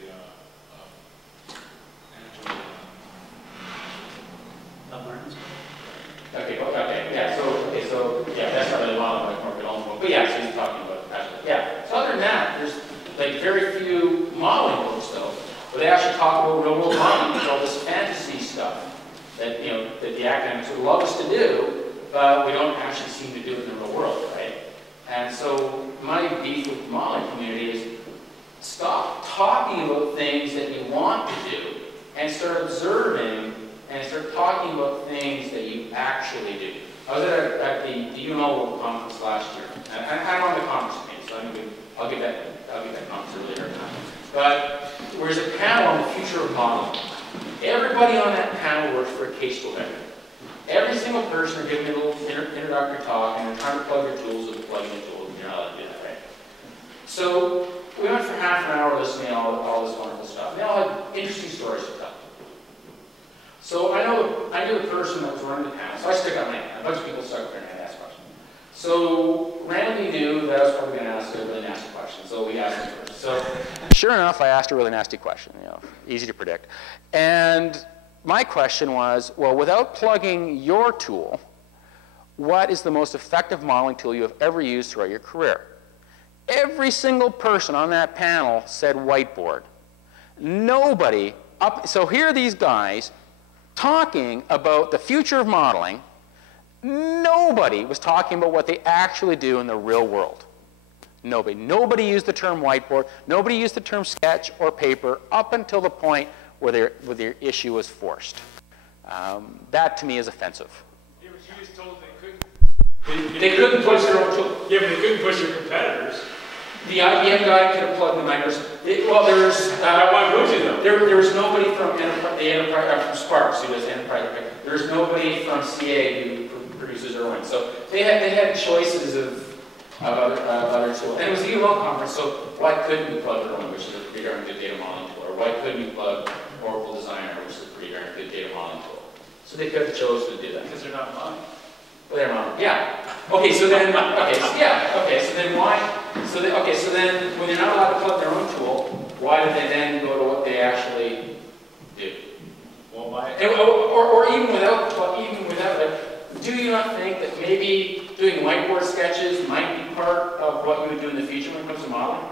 that's not really modeling, like more development. But yeah, so he's talking about Agile. Yeah. So other than that, there's like very few modeling books though, where they actually talk about real world modeling, all this fantasy stuff that that the academics would love us to do, but we don't actually seem to do it in the real world, right? And so my beef with the modeling community is stop talking about things that you want to do and start observing and start talking about things that you actually do. I was at the UNO World Conference last year, and I'm on the conference committee, so I'll give that conference a really hard time. But was a panel on the future of modeling. Everybody on that panel worked for a case tool vendor. Every single person are giving a little introductory talk, and they're trying to plug their tools with plugging the tools, and you're not allowed to do that, right? So we went for half an hour listening to all this wonderful stuff. They all had interesting stories to tell. So I knew the person that was running the panel, so I stuck out my hand. A bunch of people stuck up their hand and asked questions. So Randy knew that I was probably going to ask a really nasty question, so we asked him first. So sure enough, I asked a really nasty question, easy to predict. And my question was, well, without plugging your tool, what is the most effective modeling tool you have ever used throughout your career? Every single person on that panel said whiteboard. Nobody, so here are these guys talking about the future of modeling. Nobody was talking about what they actually do in the real world. Nobody. Nobody used the term whiteboard. Nobody used the term sketch or paper up until the point where their issue was forced. That to me is offensive. Yeah, but you just told them they couldn't push their own tool. Yeah, but they couldn't push their competitors. The IBM guy could have plugged the Microsoft. Well, there's why would you though? There was nobody from from Sparks who does enterprise. There was nobody from CA who produces Irwin. So they had choices of other tools. And it was the UL conference, so why couldn't we plug Irwin, which is a pretty darn good data modeling tool? Or why couldn't we plug Oracle Designer, which is a pretty darn good data modeling tool? So they could have chosen to do that. Because they're not mine. Well, they're modeling. Yeah. Okay, so then, so then why? So then when they're not allowed to plug their own tool, why did they then go to what they actually do? Well, or even without it, do you not think that maybe doing whiteboard sketches might be part of what you would do in the future when it comes to modeling?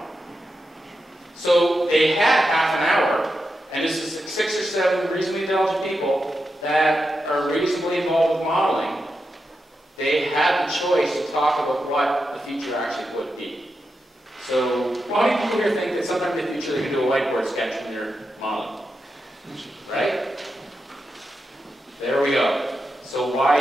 So they had half an hour, and this is 6 or 7 reasonably intelligent people that are reasonably involved with modeling. They had the choice to talk about what the future actually would be. So, how many people here think that sometime in the future they can do a whiteboard sketch when they're modeling? Right? There we go. So why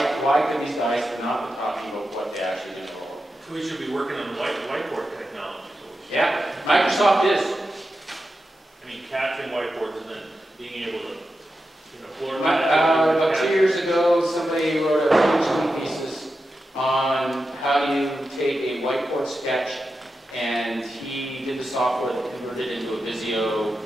could these guys not be talking about what they actually do in the world? We should be working on whiteboard technology. Yeah, Microsoft is. I mean, capturing whiteboards and then being able to, about 2 years ago, somebody wrote a PhD thesis on how do you take a whiteboard sketch, and he did the software that converted it into a Visio.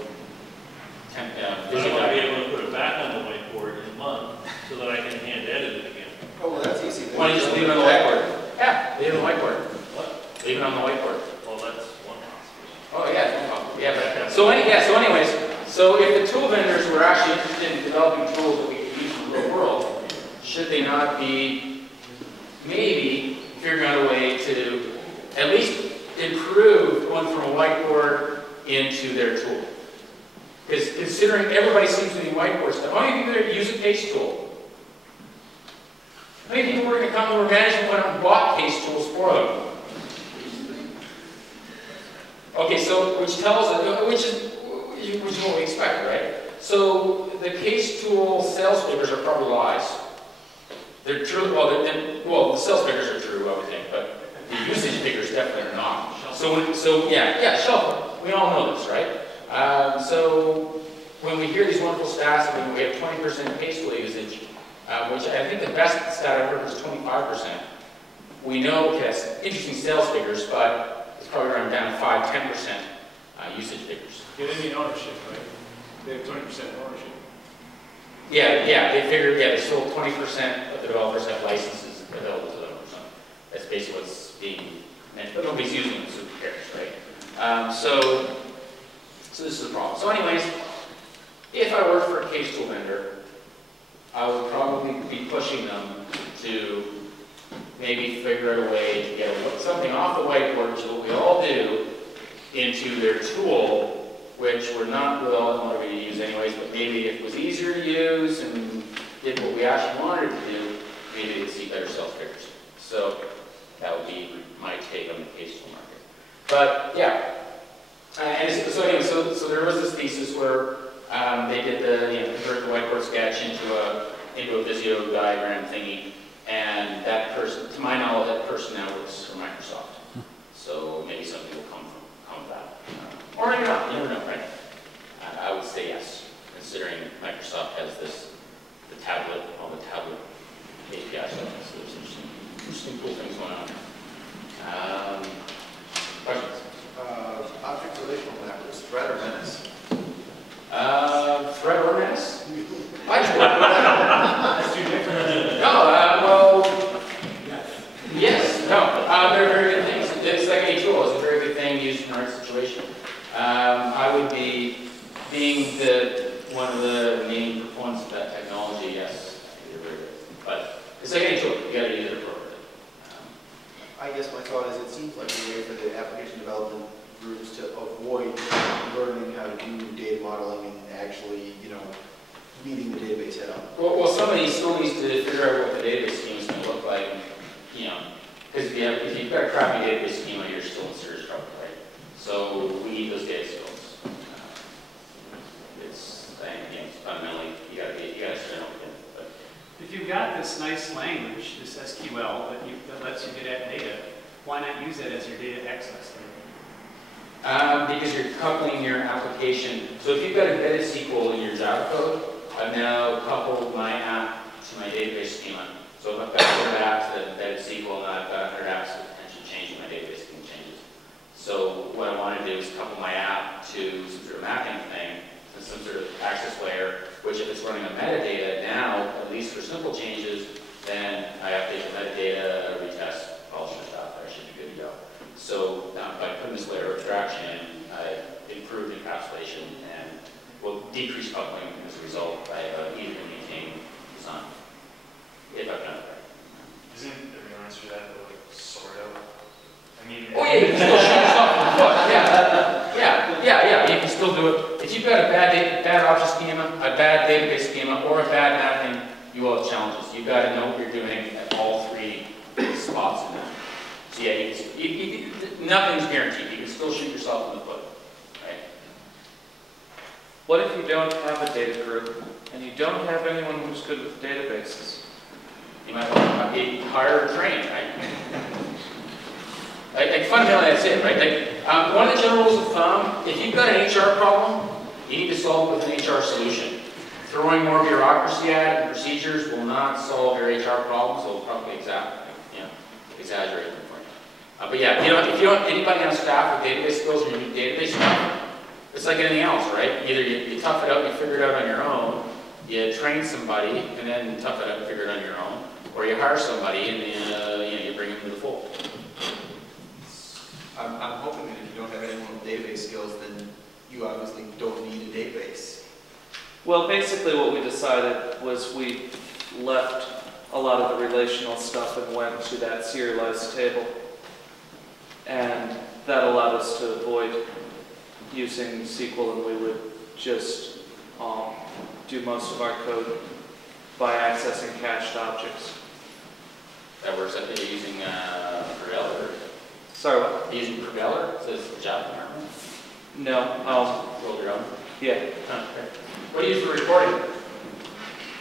I want to be able to put it back on the whiteboard in a month so that I can hand edit it again. Oh, well, that's easy. Why don't you just leave it on the whiteboard? Yeah, leave it on the whiteboard. What? Leave it on the whiteboard. Well, that's one possibility. Oh yeah, no problem. Yeah, but so anyways, so if the tool vendors were actually interested in developing tools that we could use in the real world, should they not be maybe figuring out a way to at least improve going from a whiteboard into their tool? Because considering everybody seems to be whiteboard stuff, how many people use a case tool? How many people work in a company where management went and bought case tools for them? Okay, so which tells us, which is what we expect, right? So the case tool sales figures are probably lies. They're true. Well, the sales figures are true, I would think, but the usage figures definitely are not. So yeah, shelf. We all know this, right? So when we hear these wonderful stats, when we have 20% case tool usage, which I think the best stat I've heard is 25%. We know that's interesting sales figures, but it's probably around down to 5–10% usage figures. Get any ownership, right? They have 20% ownership. Yeah, they figured, they sold 20% of the developers have licenses available to them or something. That's basically what's being meant, but nobody's using them, so who cares, right? So this is the problem. So anyways, if I worked for a case tool vendor, I would probably be pushing them to maybe figure out a way to get something off the whiteboard, which is what we all do, into their tool, which we're not really all motivated to use anyways, but maybe if it was easier to use and did what we actually wanted to do, maybe they'd see better sales figures. So that would be my take on the case tool market. But yeah, so anyway, so there was this thesis where they did convert the whiteboard sketch into a Visio diagram thingy, and that person, to my knowledge, that person now works for Microsoft. So maybe something will come from that. Or maybe not, you never know, right? if you've got a crappy database schema, you're still in serious trouble, right? So we need those data skills. It's fundamentally you gotta start open. But If you've got this nice language, this SQL that lets you get at data, why not use it as your data access? because you're coupling your application. So if you've got embedded SQL in your Java code, I've now coupled my app to my database schema. So if I've got 100 apps that have embedded SQL, and I've got 100 apps that potentially change my database schema changes. So what I want to do is couple my app to some sort of mapping thing, to some sort of access layer, which if it's running a metadata now, at least for simple changes, then I update the metadata, retest, all sorts of stuff. I should be good to go. So by putting this layer of abstraction in, I improved encapsulation and will decrease coupling as a result by easily maintaining design. If I've done it right. Isn't the real answer to that though, like, sort of? I mean, Oh yeah, you can still shoot yourself in the foot. Yeah. You can still do it. If you've got a bad object schema, a bad database schema, or a bad mapping, you will have challenges. You've got to know what you're doing at all three spots in that. So yeah, nothing's guaranteed. You can still shoot yourself in the foot, right? What if you don't have a data group and you don't have anyone who's good with databases? You might want to hire or train, right? Like fundamentally, that's it, right? Like, one of the general rules of thumb, if you've got an HR problem, you need to solve it with an HR solution. Throwing more bureaucracy at it and procedures will not solve your HR problems. It'll probably exaggerate them for you. But yeah, if you don't anybody on staff with database skills or you need database stuff, it's like anything else, right? Either you tough it out and you figure it out on your own, you train somebody and then tough it out and figure it out on your own, or you hire somebody and then you bring them to the fold. I'm hoping that if you don't have anyone with database skills, then you obviously don't need a database. Well, basically what we decided was we left a lot of the relational stuff and went to that serialized table. And that allowed us to avoid using SQL, and we would just do most of our code by accessing cached objects. That works. I think you're using Prevail. Sorry, what? Are you using Prevail? So it's the Java environment? No. Roll your own? Yeah. Okay. What do you use for reporting?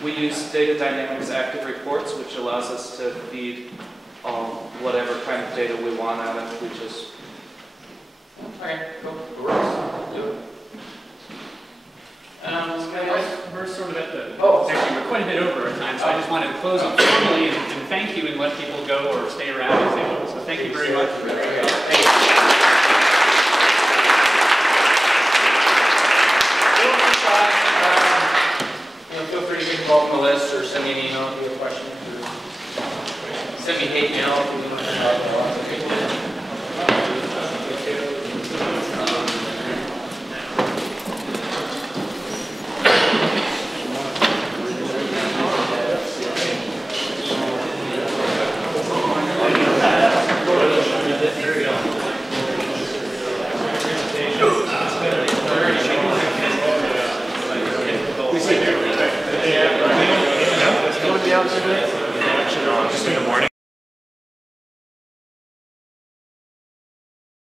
We use Data Dynamics Active Reports, which allows us to feed whatever kind of data we want out of it. We just... Okay, cool. It works. Do it. We're sort of at the, actually we're quite a bit over our time, so I just wanted to close up formally and thank you and let people go or stay around if they want. So thank you very much. Thank you. Feel free to get involved in the list or send me an email if you have a question. Send me hate mail if you want to talk about it.